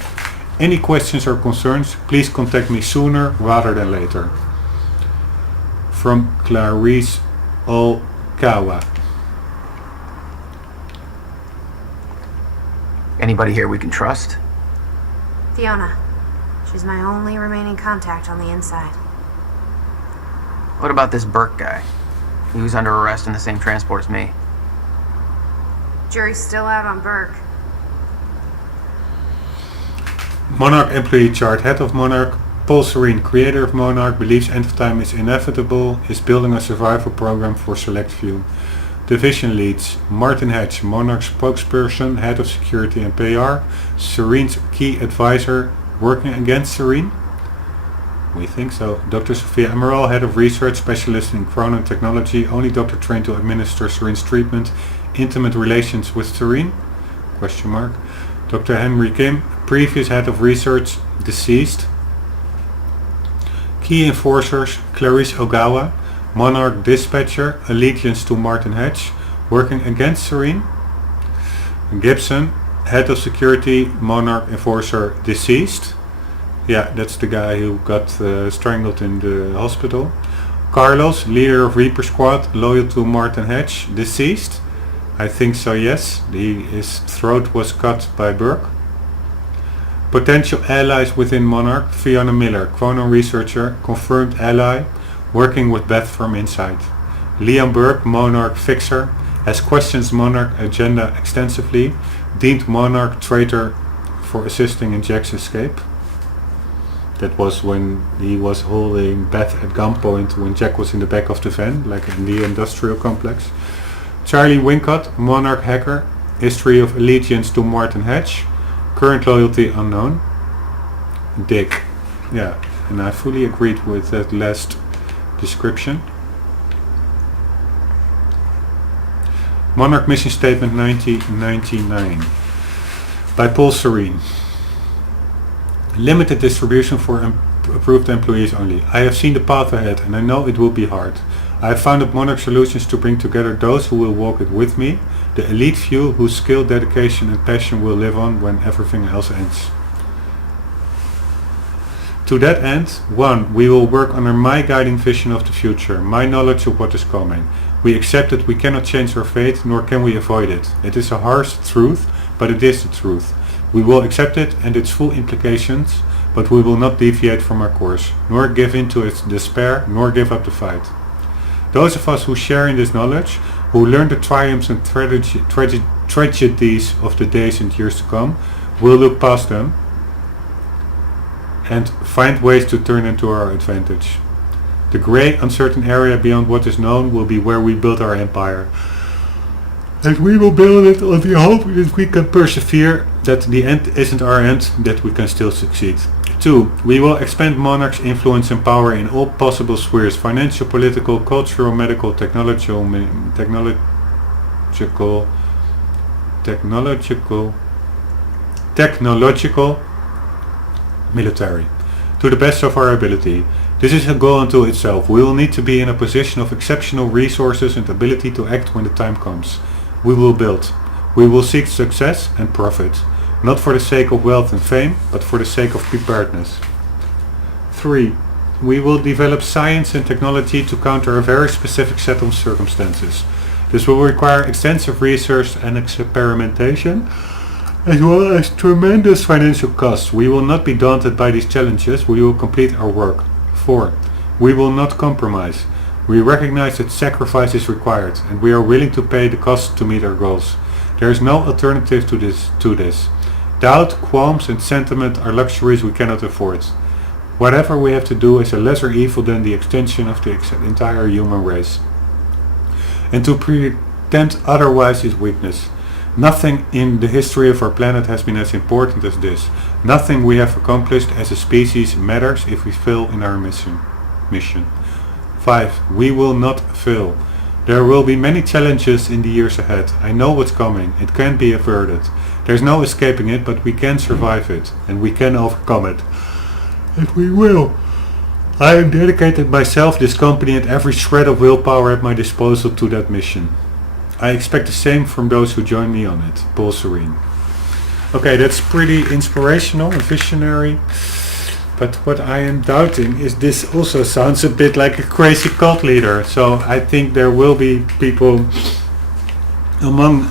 Any questions or concerns, please contact me sooner rather than later. From Clarice Okawa. Anybody here we can trust? Fiona. She's my only remaining contact on the inside. What about this Burke guy? He was under arrest in the same transport as me. Jury's still out on Burke. Monarch employee chart. Head of Monarch, Paul Serene, creator of Monarch, believes end of time is inevitable, is building a survival program for select few. Division leads, Martin Hatch, Monarch spokesperson, head of security and PR, Serene's key advisor, working against Serene? We think so. Dr. Sophia Emerald, head of research, specialist in chronon technology, only doctor trained to administer Serene's treatment, intimate relations with Serene? Question mark. Dr. Henry Kim, previous head of research, deceased. Key enforcers, Clarice Ogawa, Monarch dispatcher, allegiance to Martin Hatch, working against Serene. Gibson, head of security, Monarch enforcer, deceased. Yeah, that's the guy who got strangled in the hospital. Carlos, leader of Reaper Squad, loyal to Martin Hatch, deceased. I think so, yes. His throat was cut by Burke. Potential allies within Monarch, Fiona Miller, chrono researcher, confirmed ally, working with Beth from inside. Liam Burke, Monarch fixer, has questioned Monarch agenda extensively, deemed Monarch traitor for assisting in Jack's escape. That was when he was holding Beth at gunpoint when Jack was in the back of the van, like in the industrial complex. Charlie Wincott, Monarch hacker, history of allegiance to Martin Hatch, current loyalty unknown. Dick. Yeah, and I fully agreed with that last description. Monarch mission statement 1999 by Paul Serene. Limited distribution for approved employees only. I have seen the path ahead and I know it will be hard. I have founded Monarch Solutions to bring together those who will walk it with me, the elite few whose skill, dedication and passion will live on when everything else ends. To that end, 1. We will work under my guiding vision of the future, my knowledge of what is coming. We accept that we cannot change our fate, nor can we avoid it. It is a harsh truth, but it is the truth. We will accept it and its full implications, but we will not deviate from our course, nor give in to its despair, nor give up the fight. Those of us who share in this knowledge, who learn the triumphs and tragedies of the days and years to come, will look past them and find ways to turn them to our advantage. The grey, uncertain area beyond what is known will be where we build our empire. And we will build it on the hope that we can persevere, that the end isn't our end, that we can still succeed. 2. We will expand Monarch's influence and power in all possible spheres: financial, political, cultural, medical, technological, military, to the best of our ability. This is a goal unto itself. We will need to be in a position of exceptional resources and ability to act when the time comes. We will build. We will seek success and profit, not for the sake of wealth and fame, but for the sake of preparedness. 3. We will develop science and technology to counter a very specific set of circumstances. This will require extensive research and experimentation, as well as tremendous financial costs. We will not be daunted by these challenges. We will complete our work. 4. We will not compromise. We recognize that sacrifice is required, and we are willing to pay the cost to meet our goals. There is no alternative to this. Doubt, qualms, and sentiment are luxuries we cannot afford. Whatever we have to do is a lesser evil than the extinction of the entire human race. And to pretend otherwise is weakness. Nothing in the history of our planet has been as important as this. Nothing we have accomplished as a species matters if we fail in our mission. 5. We will not fail. There will be many challenges in the years ahead. I know what's coming. It can't be averted. There's no escaping it, but we can survive it, and we can overcome it. And we will. I have dedicated myself, this company, and every shred of willpower at my disposal to that mission. I expect the same from those who join me on it. Paul Serene. Okay, that's pretty inspirational and visionary. But what I am doubting is this also sounds a bit like a crazy cult leader. So I think there will be people among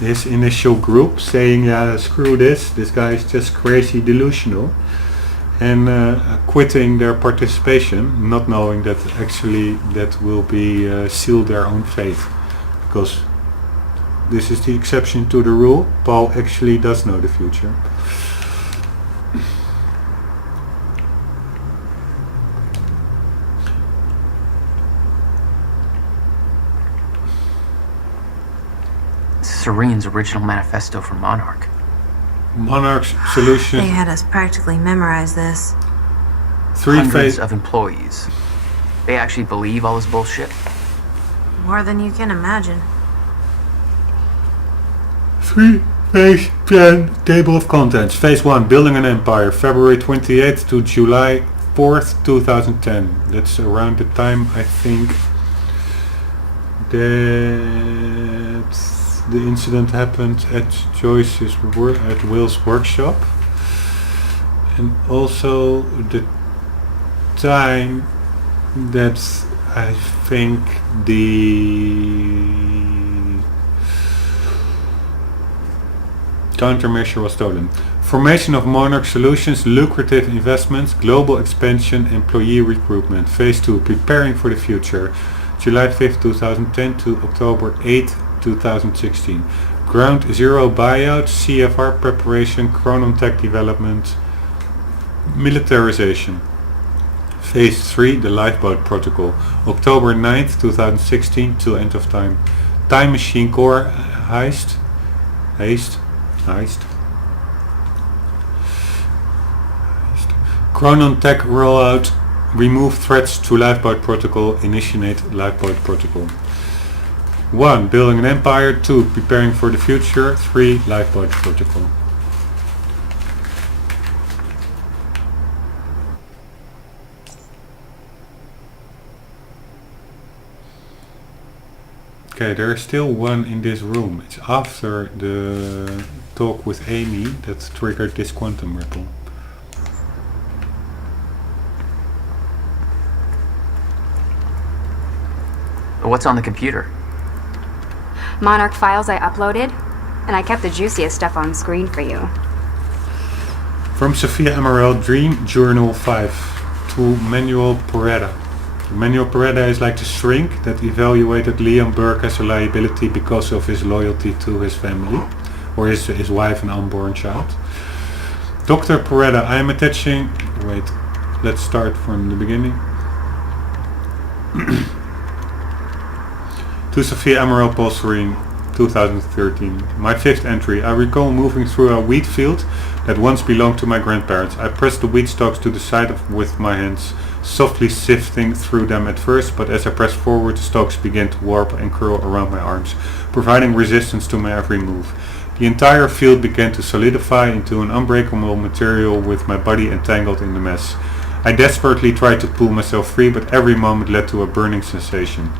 his initial group saying, yeah, screw this guy is just crazy delusional. And quitting their participation, not knowing that actually that will be seal their own fate. Because this is the exception to the rule. Paul actually does know the future. Serene's original manifesto for Monarch. Monarch's solution. They had us practically memorize this. Hundreds of employees. They actually believe all this bullshit? More than you can imagine. 3-phase plan table of contents. Phase 1, building an empire, February 28th to July 4th, 2010. That's around the time I think that the incident happened at Joyce's at Will's workshop, and also the time that I think the countermeasure was stolen. Formation of Monarch Solutions, lucrative investments, global expansion, employee recruitment. Phase 2, preparing for the future, July 5th, 2010 to October 8th, 2016. Ground Zero buyout, CFR preparation, Chronon Tech development, militarization. Phase 3, the lifeboat protocol, October 9th, 2016 to end of time. Time machine core heist. Chronon Tech rollout, remove threats to lifeboat protocol, initiate lifeboat protocol. 1. Building an empire. 2. Preparing for the future. 3. Lifeboat protocol. Okay, there is still one in this room. It's after the talk with Amy that triggered this quantum ripple. What's on the computer? Monarch files I uploaded, and I kept the juiciest stuff on screen for you. From Sophia Amaral, Dream Journal 5 to Manuel Porretta. Manuel Porretta is like the shrink that evaluated Liam Burke as a liability because of his loyalty to his family, or his wife and unborn child. Dr. Porretta, I am attaching... Wait, let's start from the beginning. To Sophia Amaral Polsterine, 2013. My 5th entry. I recall moving through a wheat field that once belonged to my grandparents. I pressed the wheat stalks to the side with my hands, softly sifting through them at first, but as I pressed forward the stalks began to warp and curl around my arms, providing resistance to my every move. The entire field began to solidify into an unbreakable material with my body entangled in the mess. I desperately tried to pull myself free, but every moment led to a burning sensation.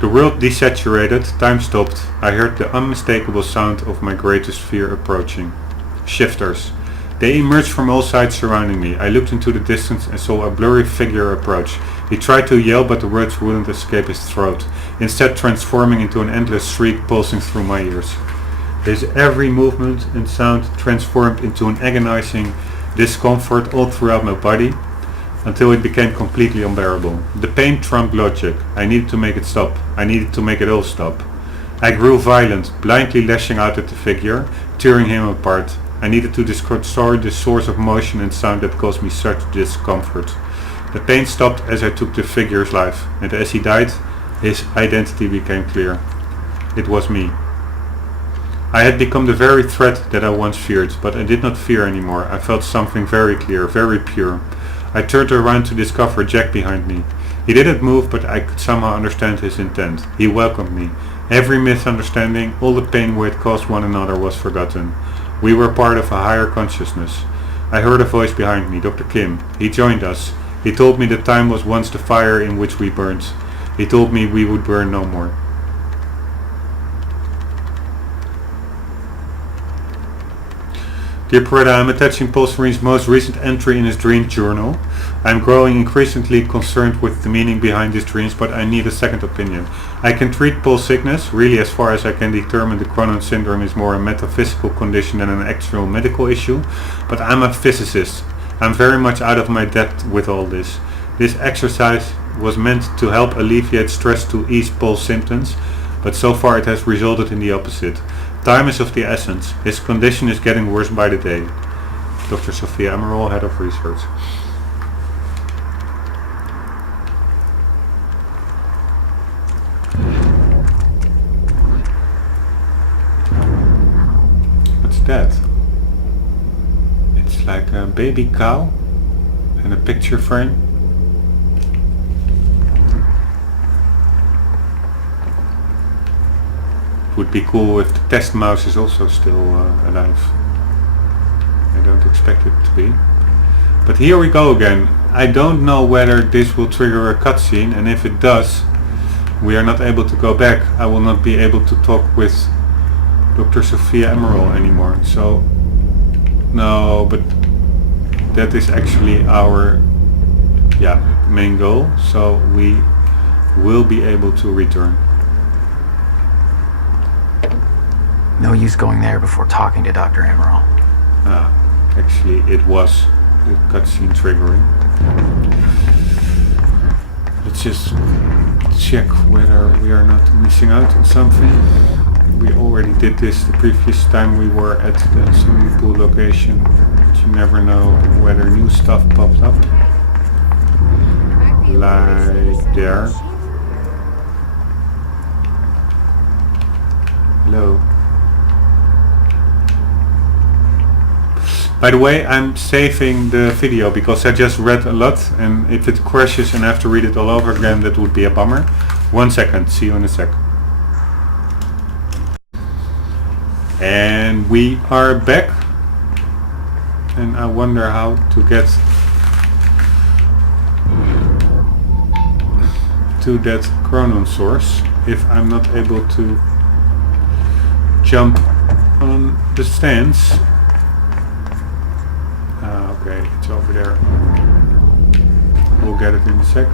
The world desaturated, time stopped. I heard the unmistakable sound of my greatest fear approaching. shifters. They emerged from all sides surrounding me. I looked into the distance and saw a blurry figure approach. He tried to yell, but the words wouldn't escape his throat, instead transforming into an endless shriek pulsing through my ears. His every movement and sound transformed into an agonizing discomfort all throughout my body, until it became completely unbearable. The pain trumped logic. I needed to make it stop. I needed to make it all stop. I grew violent, blindly lashing out at the figure, tearing him apart. I needed to destroy the source of motion and sound that caused me such discomfort. The pain stopped as I took the figure's life, and as he died, his identity became clear. It was me. I had become the very threat that I once feared, but I did not fear anymore. I felt something very clear, very pure. I turned around to discover Jack behind me. He didn't move, but I could somehow understand his intent. He welcomed me. Every misunderstanding, all the pain we had caused one another was forgotten. We were part of a higher consciousness. I heard a voice behind me, Dr. Kim. He joined us. He told me that time was once the fire in which we burned. He told me we would burn no more. Dear Peretta, I am attaching Paul Serene's most recent entry in his dream journal. I am growing increasingly concerned with the meaning behind his dreams, but I need a second opinion. I can treat Paul's sickness, really as far as I can determine the Cronon syndrome is more a metaphysical condition than an actual medical issue, but I'm a physicist. I'm very much out of my depth with all this. This exercise was meant to help alleviate stress to ease Paul's symptoms, but so far it has resulted in the opposite. Time is of the essence. His condition is getting worse by the day. Dr. Sophia Emerald, Head of Research. What's that? It's like a baby cow and a picture frame. Would be cool if the test mouse is also still alive. I don't expect it to be. But here we go again. I don't know whether this will trigger a cutscene, and if it does, we are not able to go back. I will not be able to talk with Dr. Sophia Emerald anymore. So, no, but that is actually our main goal. So we will be able to return. No use going there before talking to Dr. Emerald. Actually it was the cutscene triggering. Let's just check whether we are not missing out on something. We already did this the previous time we were at the swimming pool location, but you never know whether new stuff popped up. Like there. Hello. By the way, I'm saving the video because I just read a lot, and if it crashes and I have to read it all over again, that would be a bummer. 1 second, see you in a sec. And we are back, and I wonder how to get to that Cronon source if I'm not able to jump on the stands. Okay, it's over there. We'll get it in a sec.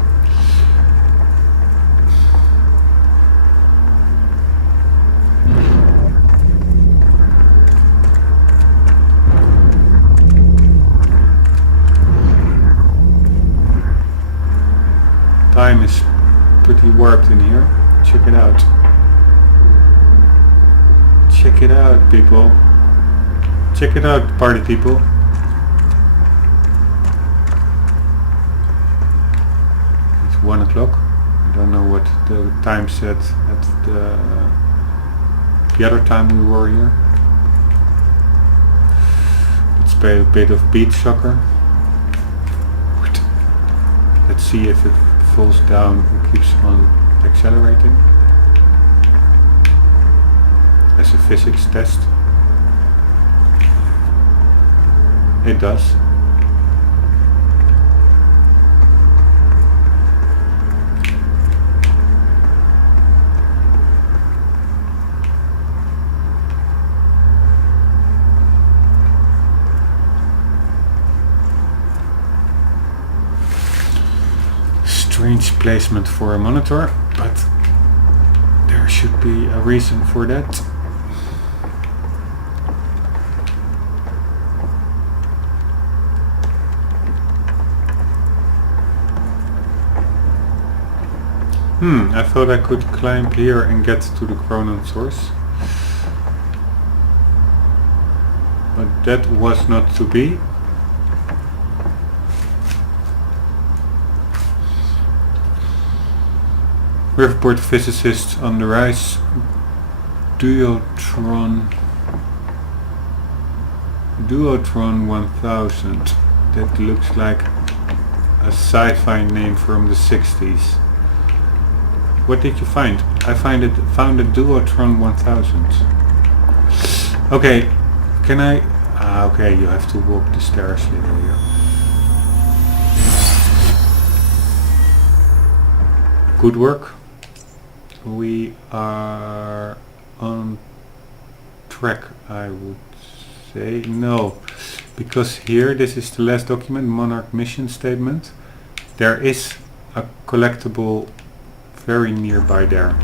Time is pretty warped in here. Check it out. Check it out, people. Check it out, party people. It's 1 o'clock. I don't know what the time said at the other time we were here. Let's play a bit of beach soccer. Let's see if it falls down and keeps on accelerating. As a physics test. It does. strange placement for a monitor, but there should be a reason for that. I thought I could climb here and get to the Chronon source. But that was not to be. Riverport physicists on the rise. Duotron 1000. That looks like a sci-fi name from the 60s. What did you find? I found a Duotron 1000. Okay, can I? Okay, you have to walk the stairs little here. Good work. We are on track, I would say. No, because here, this is the last document, Monarch mission statement. There is a collectible very nearby there.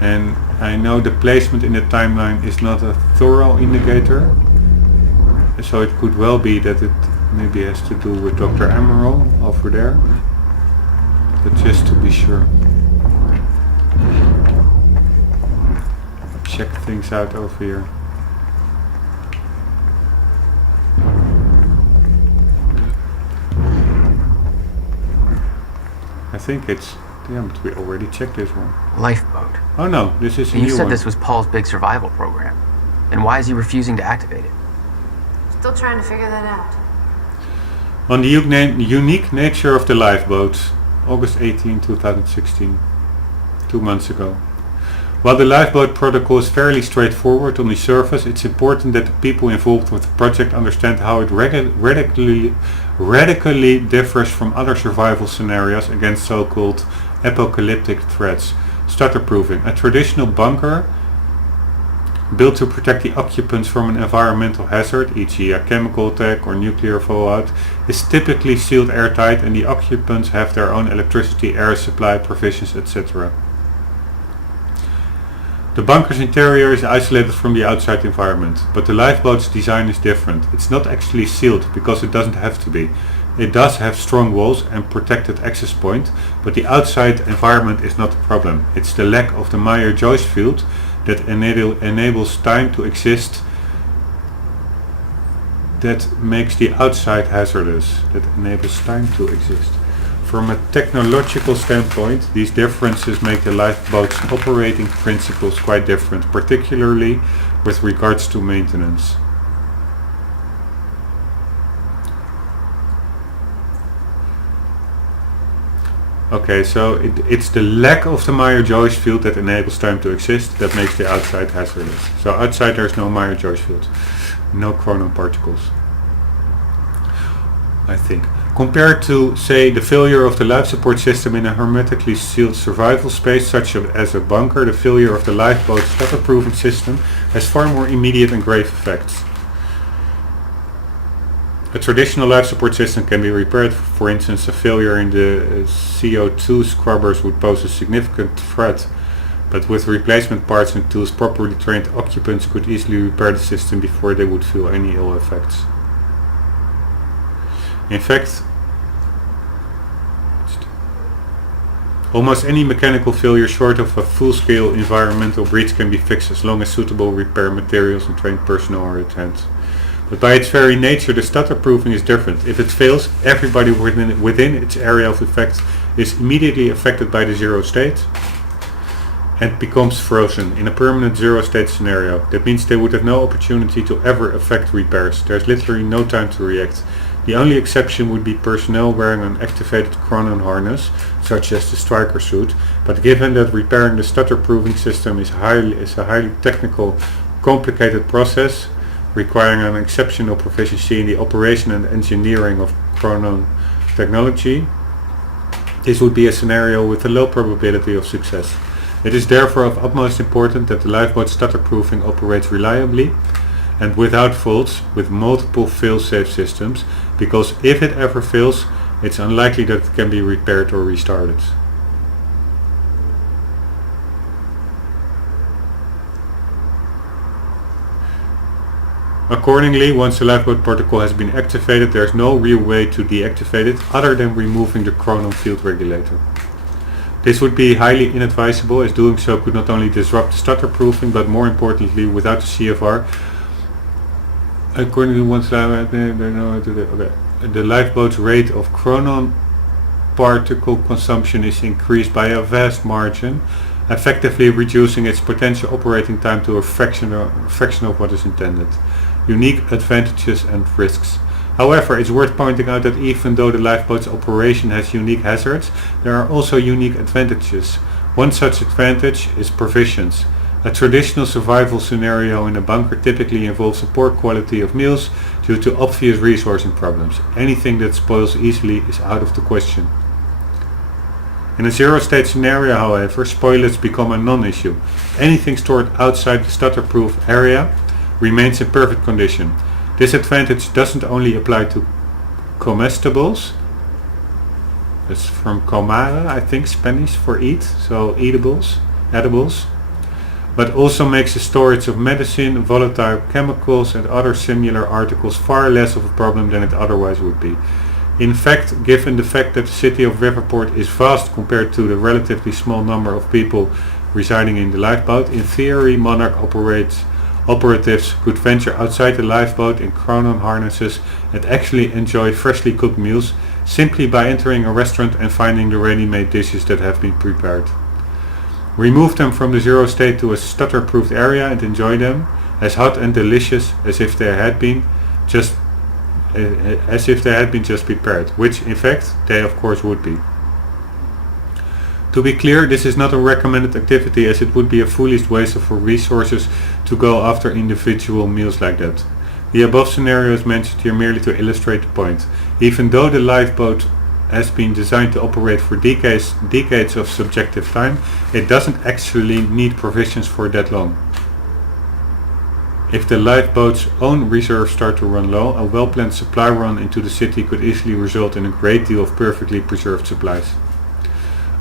And I know the placement in the timeline is not a thorough indicator. So it could well be that it maybe has to do with Dr. Emerald over there. But just to be sure. Check things out over here. I think it's... Damn it, we already checked this one. Lifeboat. Oh no, this is a And new you said one. this was Paul's big survival program. And why is he refusing to activate it? Still trying to figure that out. On the unique nature of the lifeboat, August 18, 2016, 2 months ago. While the lifeboat protocol is fairly straightforward on the surface, it's important that the people involved with the project understand how it radically differs from other survival scenarios against so-called apocalyptic threats. Stutterproofing, a traditional bunker built to protect the occupants from an environmental hazard, e.g. a chemical attack or nuclear fallout, is typically sealed airtight and the occupants have their own electricity, air supply, provisions, etc. The bunker's interior is isolated from the outside environment, but the lifeboat's design is different. It's not actually sealed because it doesn't have to be. It does have strong walls and protected access point, but the outside environment is not the problem. It's the lack of the Meyer-Joyce field that enables time to exist that makes the outside hazardous. That enables time to exist. From a technological standpoint, these differences make the lifeboat's operating principles quite different, particularly with regards to maintenance. Okay, so it's the lack of the Meyer-Joyce field that enables time to exist that makes the outside hazardous. So outside there's no Meyer-Joyce field, no chronon particles, I think. Compared to, say, the failure of the life support system in a hermetically sealed survival space such as a bunker, the failure of the lifeboat's weatherproofing system has far more immediate and grave effects. A traditional life support system can be repaired. For instance, a failure in the CO2 scrubbers would pose a significant threat, but with replacement parts and tools, properly trained occupants could easily repair the system before they would feel any ill effects. In fact, almost any mechanical failure short of a full-scale environmental breach can be fixed as long as suitable repair materials and trained personnel are at hand. But by its very nature, the stutterproofing is different. If it fails, everybody within its area of effect is immediately affected by the zero state and becomes frozen in a permanent zero state scenario. That means they would have no opportunity to ever affect repairs. There's literally no time to react. The only exception would be personnel wearing an activated chronon harness, such as the striker suit, but given that repairing the stutterproofing system is a highly technical, complicated process, requiring an exceptional proficiency in the operation and engineering of chronon technology, this would be a scenario with a low probability of success. It is therefore of utmost importance that the lifeboat stutterproofing operates reliably and without faults with multiple fail-safe systems, because if it ever fails, It's unlikely that it can be repaired or restarted. Accordingly, once the lifeboat protocol has been activated, there is no real way to deactivate it other than removing the chronon field regulator. This would be highly inadvisable, as doing so could not only disrupt the stutter proofing, but more importantly, without the CFR, accordingly, once the lifeboat's rate of chronon particle consumption is increased by a vast margin, effectively reducing its potential operating time to a fraction of what is intended. Unique advantages and risks. However, it's worth pointing out that even though the lifeboat's operation has unique hazards, there are also unique advantages. One such advantage is provisions. A traditional survival scenario in a bunker typically involves a poor quality of meals due to obvious resourcing problems. Anything that spoils easily is out of the question. In a zero-state scenario, however, spoilage become a non-issue. Anything stored outside the stutter-proof area remains in perfect condition. This advantage doesn't only apply to comestibles, that's from comare, I think, Spanish for eat, so edibles, but also makes the storage of medicine, volatile chemicals and other similar articles far less of a problem than it otherwise would be. In fact, given the fact that the city of Riverport is vast compared to the relatively small number of people residing in the lifeboat, in theory Monarch operatives could venture outside the lifeboat in chronon harnesses and actually enjoy freshly cooked meals simply by entering a restaurant and finding the ready-made dishes that have been prepared. Remove them from the zero state to a stutter-proofed area and enjoy them as hot and delicious as if they had been just prepared, which in fact they of course would be. To be clear, this is not a recommended activity, as it would be a foolish waste of resources to go after individual meals like that. The above scenario is mentioned here merely to illustrate the point. Even though the lifeboat has been designed to operate for decades of subjective time, it doesn't actually need provisions for that long. If the lifeboat's own reserves start to run low, a well-planned supply run into the city could easily result in a great deal of perfectly preserved supplies.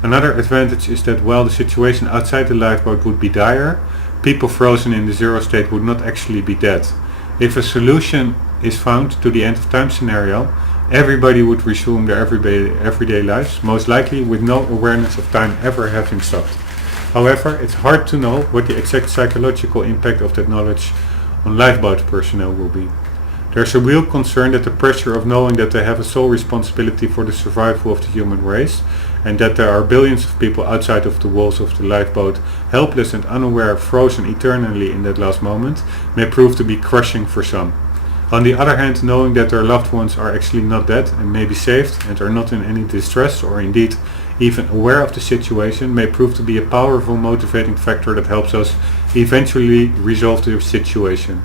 Another advantage is that while the situation outside the lifeboat would be dire, people frozen in the zero state would not actually be dead. If a solution is found to the end of time scenario, everybody would resume their everyday lives, most likely with no awareness of time ever having stopped. However, it's hard to know what the exact psychological impact of that knowledge on lifeboat personnel will be. There's a real concern that the pressure of knowing that they have a sole responsibility for the survival of the human race, and that there are billions of people outside of the walls of the lifeboat, helpless and unaware, frozen eternally in that last moment, may prove to be crushing for some. On the other hand, knowing that their loved ones are actually not dead and may be saved and are not in any distress or indeed even aware of the situation may prove to be a powerful motivating factor that helps us eventually resolve the situation.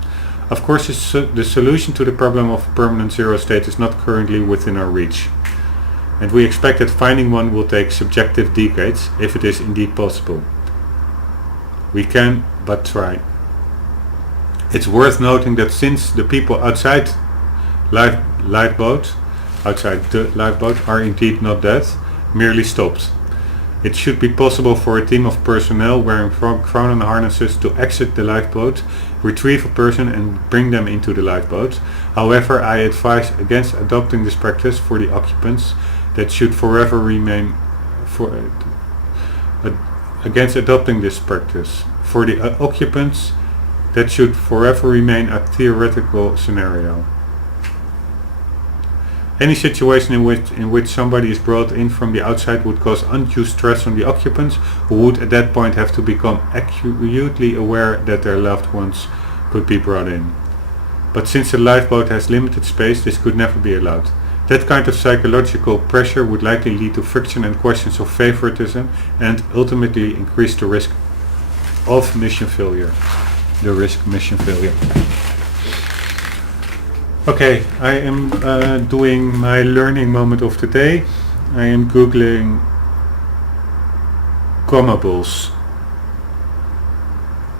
Of course, the solution to the problem of permanent zero state is not currently within our reach, and we expect that finding one will take subjective decades, if it is indeed possible. We can but try. It's worth noting that since the people outside the lifeboat are indeed not dead, merely stopped, it should be possible for a team of personnel wearing chronon harnesses to exit the lifeboat, retrieve a person and bring them into the lifeboat. However, I advise against adopting this practice for the occupants that should forever remain a theoretical scenario. Any situation in which somebody is brought in from the outside would cause undue stress on the occupants, who would at that point have to become acutely aware that their loved ones could be brought in. But since the lifeboat has limited space, this could never be allowed. That kind of psychological pressure would likely lead to friction and questions of favoritism, and ultimately increase the risk of mission failure. Okay, I am doing my learning moment of the day. I am googling comestibles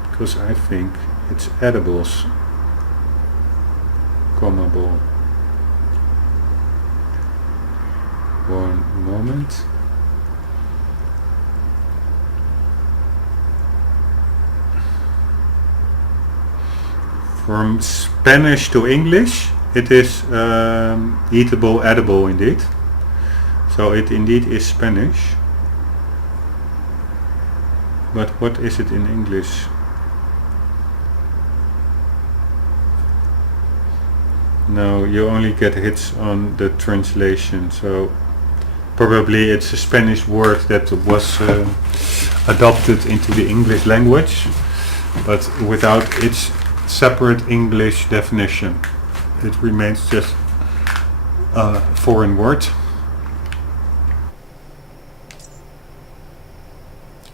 because I think it's edibles. Comestible. One moment. From Spanish to English, it is eatable, edible indeed. So it indeed is Spanish. But what is it in English? No, you only get hits on the translation, so probably it's a Spanish word that was adopted into the English language, but without its separate English definition. It remains just a foreign word.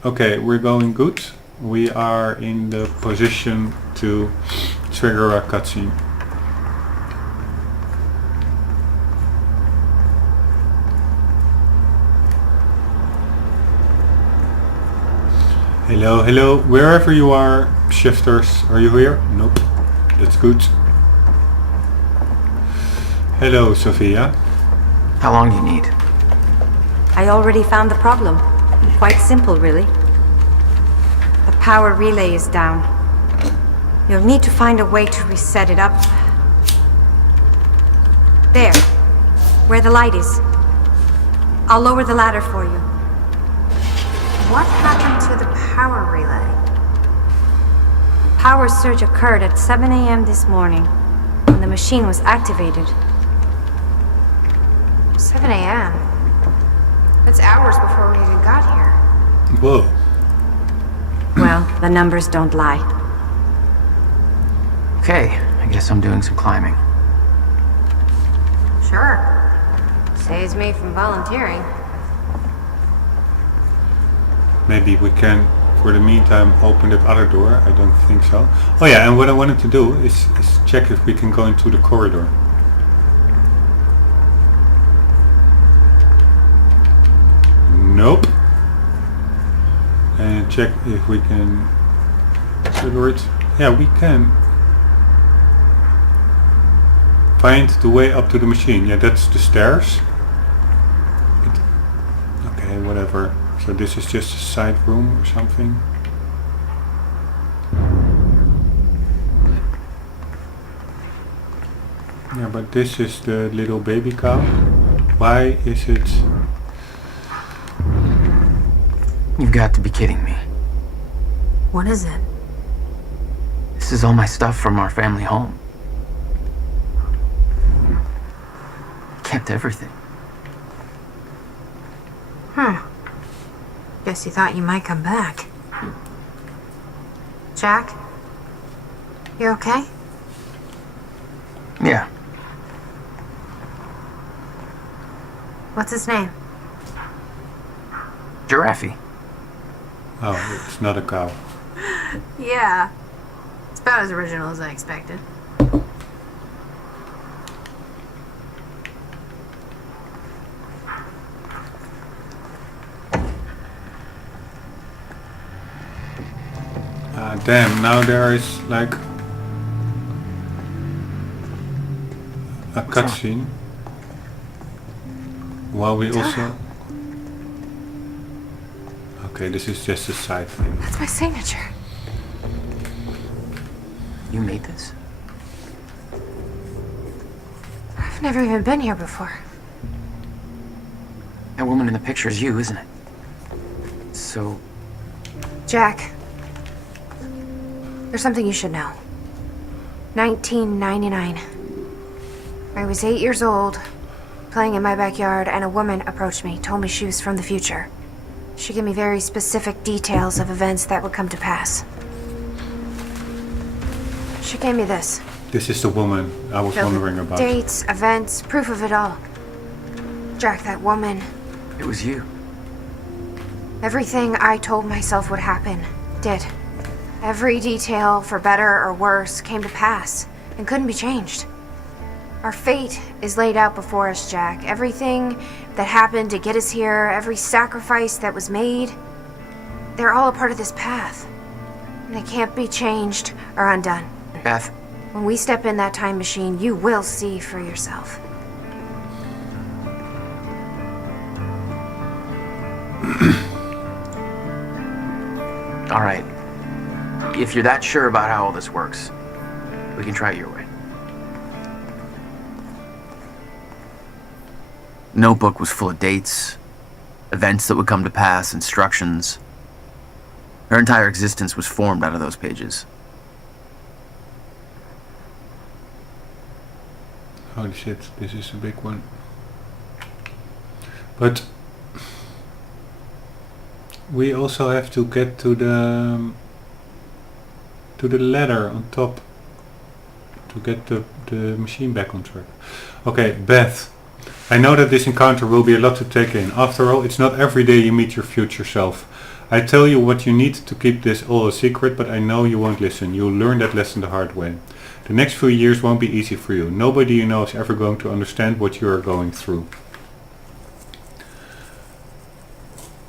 Okay, we're going good. We are in the position to trigger a cutscene. Hello, hello, wherever you are, shifters, are you here? Nope, that's good. Hello, Sophia. How long do you need? I already found the problem. Quite simple, really. The power relay is down. You'll need to find a way to reset it up. There, where the light is. I'll lower the ladder for you. What happened to the power relay? Power surge occurred at 7 a.m. this morning, when the machine was activated. 7 a.m.? That's hours before we even got here. Whoa. Well, the numbers don't lie. Okay, I guess I'm doing some climbing. Sure. Saves me from volunteering. Maybe we can, for the meantime, open that other door. I don't think so. Oh yeah, and what I wanted to do is check if we can go into the corridor. Nope. And check if we can trigger it. Yeah, we can. Find the way up to the machine. Yeah, that's the stairs. Okay, whatever. So this is just a side room or something. Yeah, but this is the little baby cow. Why is it... You've got to be kidding me. What is it? This is all my stuff from our family home. Kept everything. Guess you thought you might come back. Jack? You okay? Yeah. What's his name? Giraffe. Oh, it's not a cow. Yeah. It's about as original as I expected. Damn, now there is like a cutscene. While we also... Okay, this is just a side thing. That's my signature. You made this? I've never even been here before. That woman in the picture is you, isn't it? So... Jack. There's something you should know. 1999. I was 8 years old, playing in my backyard, and a woman approached me, told me she was from the future. She gave me very specific details of events that would come to pass. She gave me this. This is the woman I was Filled with wondering about. dates, events, proof of it all. Jack, that woman. It was you. Everything I told myself would happen, did. Every detail, for better or worse, came to pass and couldn't be changed. Our fate is laid out before us, Jack. Everything that happened to get us here, every sacrifice that was made, they're all a part of this path. And they can't be changed or undone. Beth. When we step in that time machine, you will see for yourself. Alright. If you're that sure about how all this works, we can try it your way. Notebook was full of dates, events that would come to pass, instructions. Her entire existence was formed out of those pages. Holy shit, this is a big one. But we also have to get to the ladder on top to get the machine back on track. Okay, Beth. I know that this encounter will be a lot to take in. After all, it's not every day you meet your future self. I tell you what you need to keep this all a secret, but I know you won't listen. You'll learn that lesson the hard way. The next few years won't be easy for you. Nobody you know is ever going to understand what you are going through.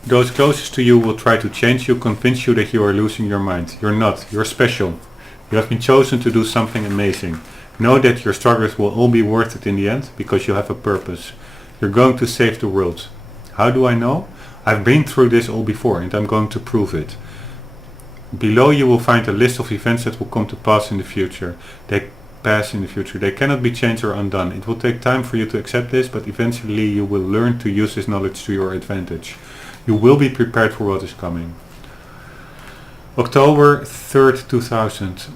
Those closest to you will try to change you, convince you that you are losing your mind. You're not. You're special. You have been chosen to do something amazing. Know that your struggles will all be worth it in the end, because you have a purpose. You're going to save the world. How do I know? I've been through this all before, and I'm going to prove it. Below you will find a list of events that will come to pass in the future. They cannot be changed or undone. It will take time for you to accept this, but eventually you will learn to use this knowledge to your advantage. You will be prepared for what is coming. October 3rd, 2000.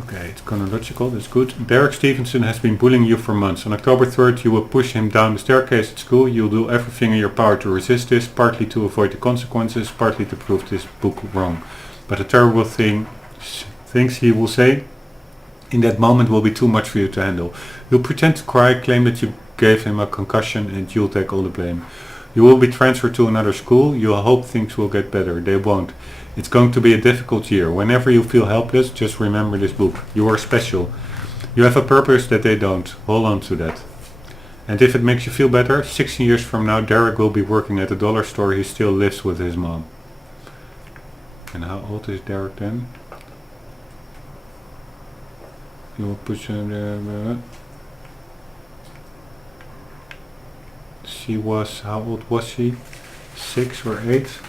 Okay, it's chronological, that's good. Derek Stevenson has been bullying you for months. On October 3rd you will push him down the staircase at school. You'll do everything in your power to resist this, partly to avoid the consequences, partly to prove this book wrong. But the terrible things he will say in that moment will be too much for you to handle. You'll pretend to cry, claim that you gave him a concussion, and you'll take all the blame. You will be transferred to another school. You'll hope things will get better. They won't. It's going to be a difficult year. Whenever you feel helpless, just remember this book. You are special. You have a purpose that they don't. Hold on to that. And if it makes you feel better, 16 years from now, Derek will be working at a dollar store. He still lives with his mom. And how old is Derek then? You will push him there. She was, how old was she? 6 or 8?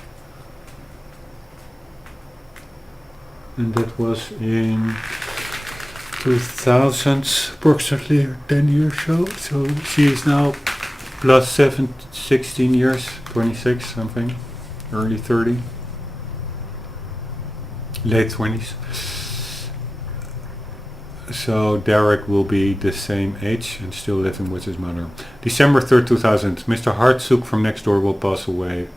And that was in 2000, approximately 10 years so. So she is now plus 16 years, 26 something, early 30, late 20s. So Derek will be the same age and still living with his mother. December 3rd, 2000. Mr. Hartsook from next door will pass away.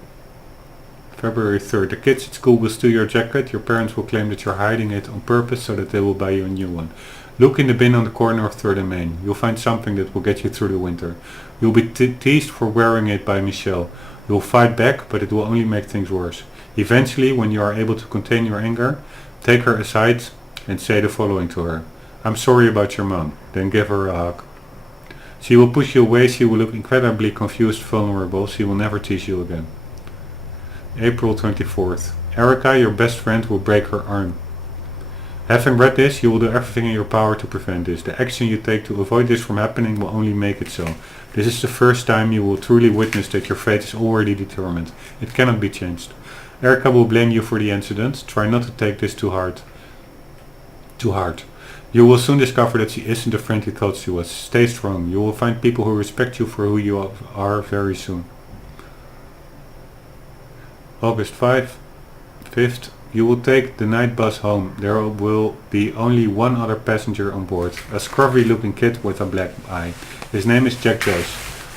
February 3rd. The kids at school will steal your jacket. Your parents will claim that you're hiding it on purpose so that they will buy you a new one. Look in the bin on the corner of 3rd and Main. You'll find something that will get you through the winter. You'll be teased for wearing it by Michelle. You'll fight back, but it will only make things worse. Eventually, when you are able to contain your anger, take her aside and say the following to her. I'm sorry about your mom. Then give her a hug. She will push you away. She will look incredibly confused, vulnerable. She will never tease you again. April 24th. Erica, your best friend, will break her arm. Having read this, you will do everything in your power to prevent this. The action you take to avoid this from happening will only make it so. This is the first time you will truly witness that your fate is already determined. It cannot be changed. Erica will blame you for the incident. Try not to take this too hard. You will soon discover that she isn't the friend you thought she was. Stay strong. You will find people who respect you for who you are very soon. August 5th. You will take the night bus home. There will be only one other passenger on board. A scruffy looking kid with a black eye. His name is Jack Joyce.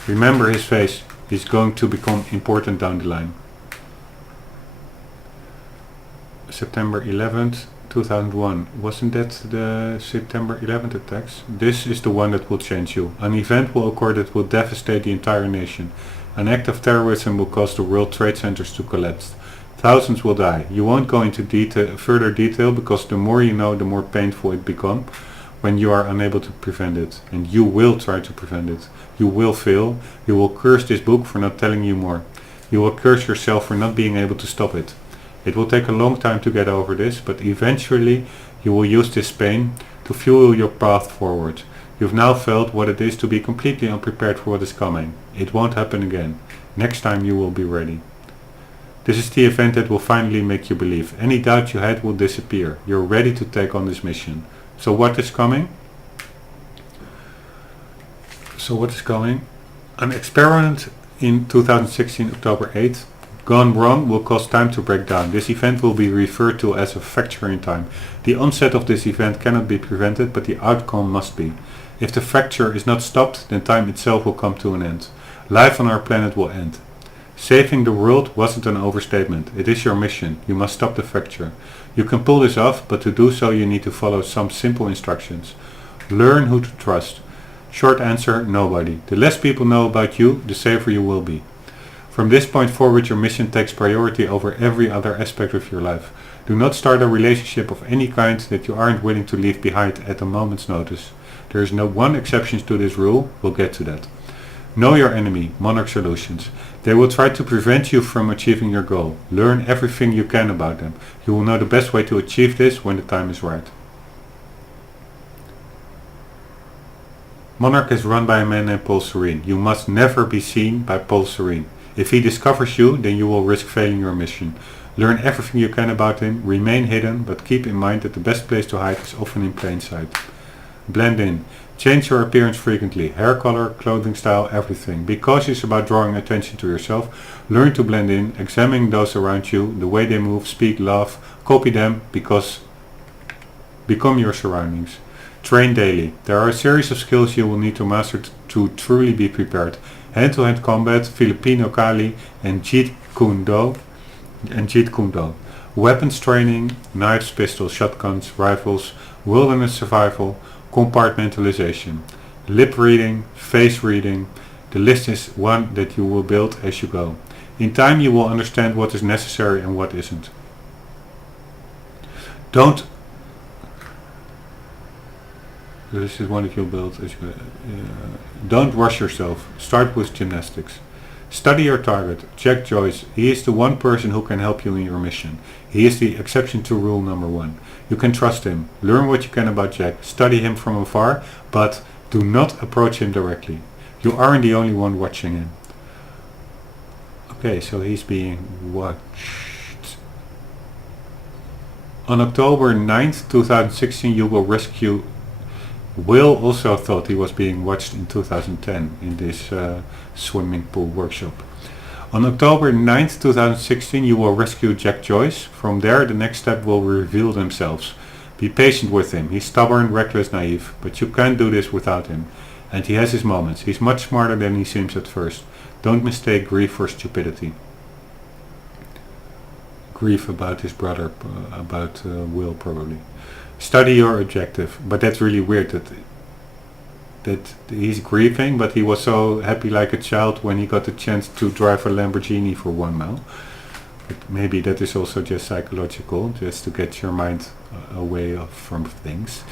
Remember his face. He's going to become important down the line. September 11th. 2001. Wasn't that the September 11th attacks? This is the one that will change you. An event will occur that will devastate the entire nation. An act of terrorism will cause the World Trade Centers to collapse. Thousands will die. You won't go into further detail because the more you know, the more painful it becomes when you are unable to prevent it. And you will try to prevent it. You will fail. You will curse this book for not telling you more. You will curse yourself for not being able to stop it. It will take a long time to get over this, but eventually you will use this pain to fuel your path forward. You've now felt what it is to be completely unprepared for what is coming. It won't happen again. Next time you will be ready. This is the event that will finally make you believe. Any doubt you had will disappear. You're ready to take on this mission. So what is coming? An experiment in 2016, October 8th. Gone wrong will cause time to break down. This event will be referred to as a fracture in time. The onset of this event cannot be prevented, but the outcome must be. If the fracture is not stopped, then time itself will come to an end. Life on our planet will end. Saving the world wasn't an overstatement. It is your mission. You must stop the fracture. You can pull this off, but to do so you need to follow some simple instructions. Learn who to trust. Short answer, nobody. The less people know about you, the safer you will be. From this point forward, your mission takes priority over every other aspect of your life. Do not start a relationship of any kind that you aren't willing to leave behind at a moment's notice. There is no one exception to this rule. We'll get to that. Know your enemy, Monarch Solutions. They will try to prevent you from achieving your goal. Learn everything you can about them. You will know the best way to achieve this when the time is right. Monarch is run by a man named Paul Serene. You must never be seen by Paul Serene. If he discovers you, then you will risk failing your mission. Learn everything you can about him, remain hidden, but keep in mind that the best place to hide is often in plain sight. Blend in. Change your appearance frequently. Hair color, clothing style, everything. Be cautious about drawing attention to yourself. Learn to blend in, examine those around you, the way they move, speak, laugh, copy them, become your surroundings. Train daily. There are a series of skills you will need to master to truly be prepared. Hand-to-hand combat, Filipino Kali, and Jeet Kune Do. Weapons training, knives, pistols, shotguns, rifles, wilderness survival, compartmentalization, lip reading, face reading. The list is one that you will build as you go. In time you will understand what is necessary and what isn't. This is one that you'll build as you go. Don't rush yourself. Start with gymnastics. Study your target. Jack Joyce. He is the one person who can help you in your mission. He is the exception to rule number 1. You can trust him. Learn what you can about Jack. Study him from afar, but do not approach him directly. You aren't the only one watching him. Okay, so he's being watched. On October 9th, 2016, you will rescue... Will also thought he was being watched in 2010 in this swimming pool workshop. On October 9th, 2016, you will rescue Jack Joyce. From there, the next step will reveal themselves. Be patient with him. He's stubborn, reckless, naive, but you can't do this without him. And he has his moments. He's much smarter than he seems at first. Don't mistake grief for stupidity. Grief about his brother, about Will probably. Study your objective, but that's really weird that he's grieving, but he was so happy like a child when he got the chance to drive a Lamborghini for 1 mile. But maybe that is also just psychological, just to get your mind away from things.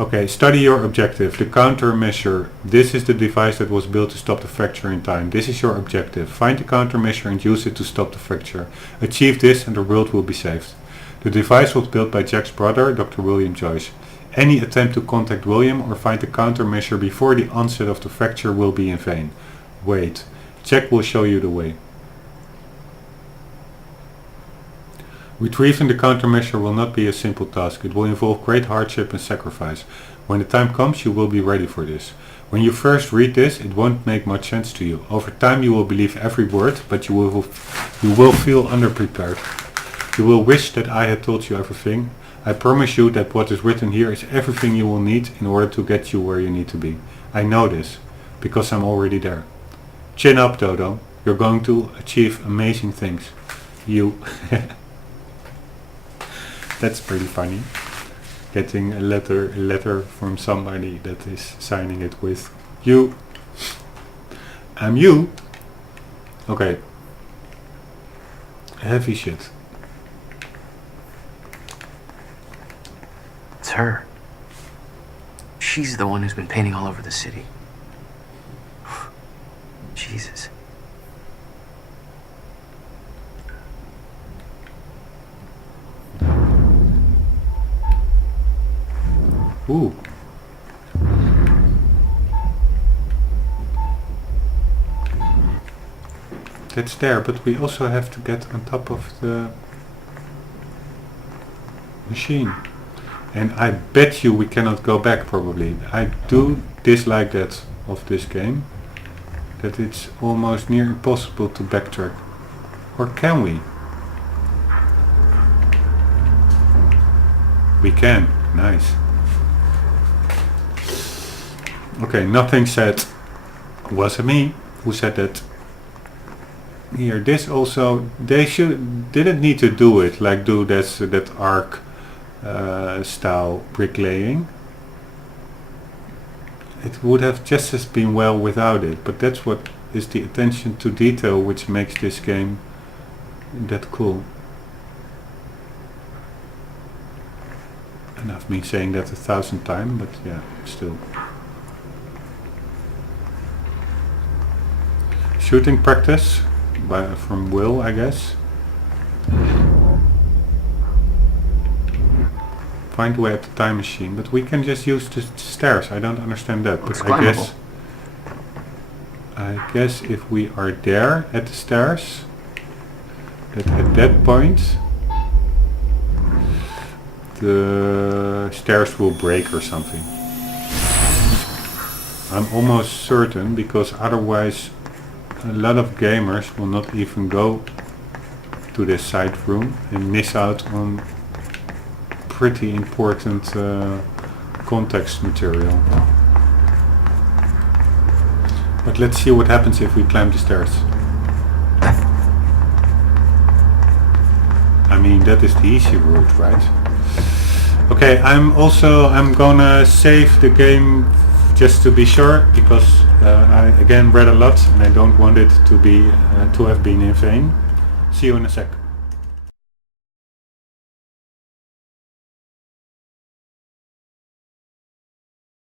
Okay, study your objective. The countermeasure. This is the device that was built to stop the fracture in time. This is your objective. Find the countermeasure and use it to stop the fracture. Achieve this and the world will be saved. The device was built by Jack's brother, Dr. William Joyce. Any attempt to contact William or find a countermeasure before the onset of the fracture will be in vain. Wait. Jack will show you the way. Retrieving the countermeasure will not be a simple task. It will involve great hardship and sacrifice. When the time comes, you will be ready for this. When you first read this, it won't make much sense to you. Over time you will believe every word, but you will feel underprepared. You will wish that I had told you everything. I promise you that what is written here is everything you will need in order to get you where you need to be. I know this, because I'm already there. Chin up, Dodo. You're going to achieve amazing things. You. That's pretty funny. Getting a letter from somebody that is signing it with you. I'm you. Okay. Heavy shit. It's her. She's the one who's been painting all over the city. Jesus. Ooh. That's there, but we also have to get on top of the machine. And I bet you we cannot go back probably. I do dislike that of this game. That it's almost near impossible to backtrack. Or can we? We can. Nice. Okay, nothing said. Was it me who said that? Here, this also, they didn't need to do it, like do that arc style bricklaying. It would have just as been well without it, but that's what is the attention to detail which makes this game that cool. And I've been saying that 1,000 times, but yeah, still. Shooting practice from Will, I guess. Find a way at the time machine, but we can just use the stairs. I don't understand that, but I guess if we are there at the stairs, that at that point the stairs will break or something. I'm almost certain, because otherwise a lot of gamers will not even go to this side room and miss out on pretty important context material. But let's see what happens if we climb the stairs. I mean, that is the easy route, right? Okay, I'm gonna save the game just to be sure, because I again read a lot and I don't want it to be to have been in vain. See you in a sec.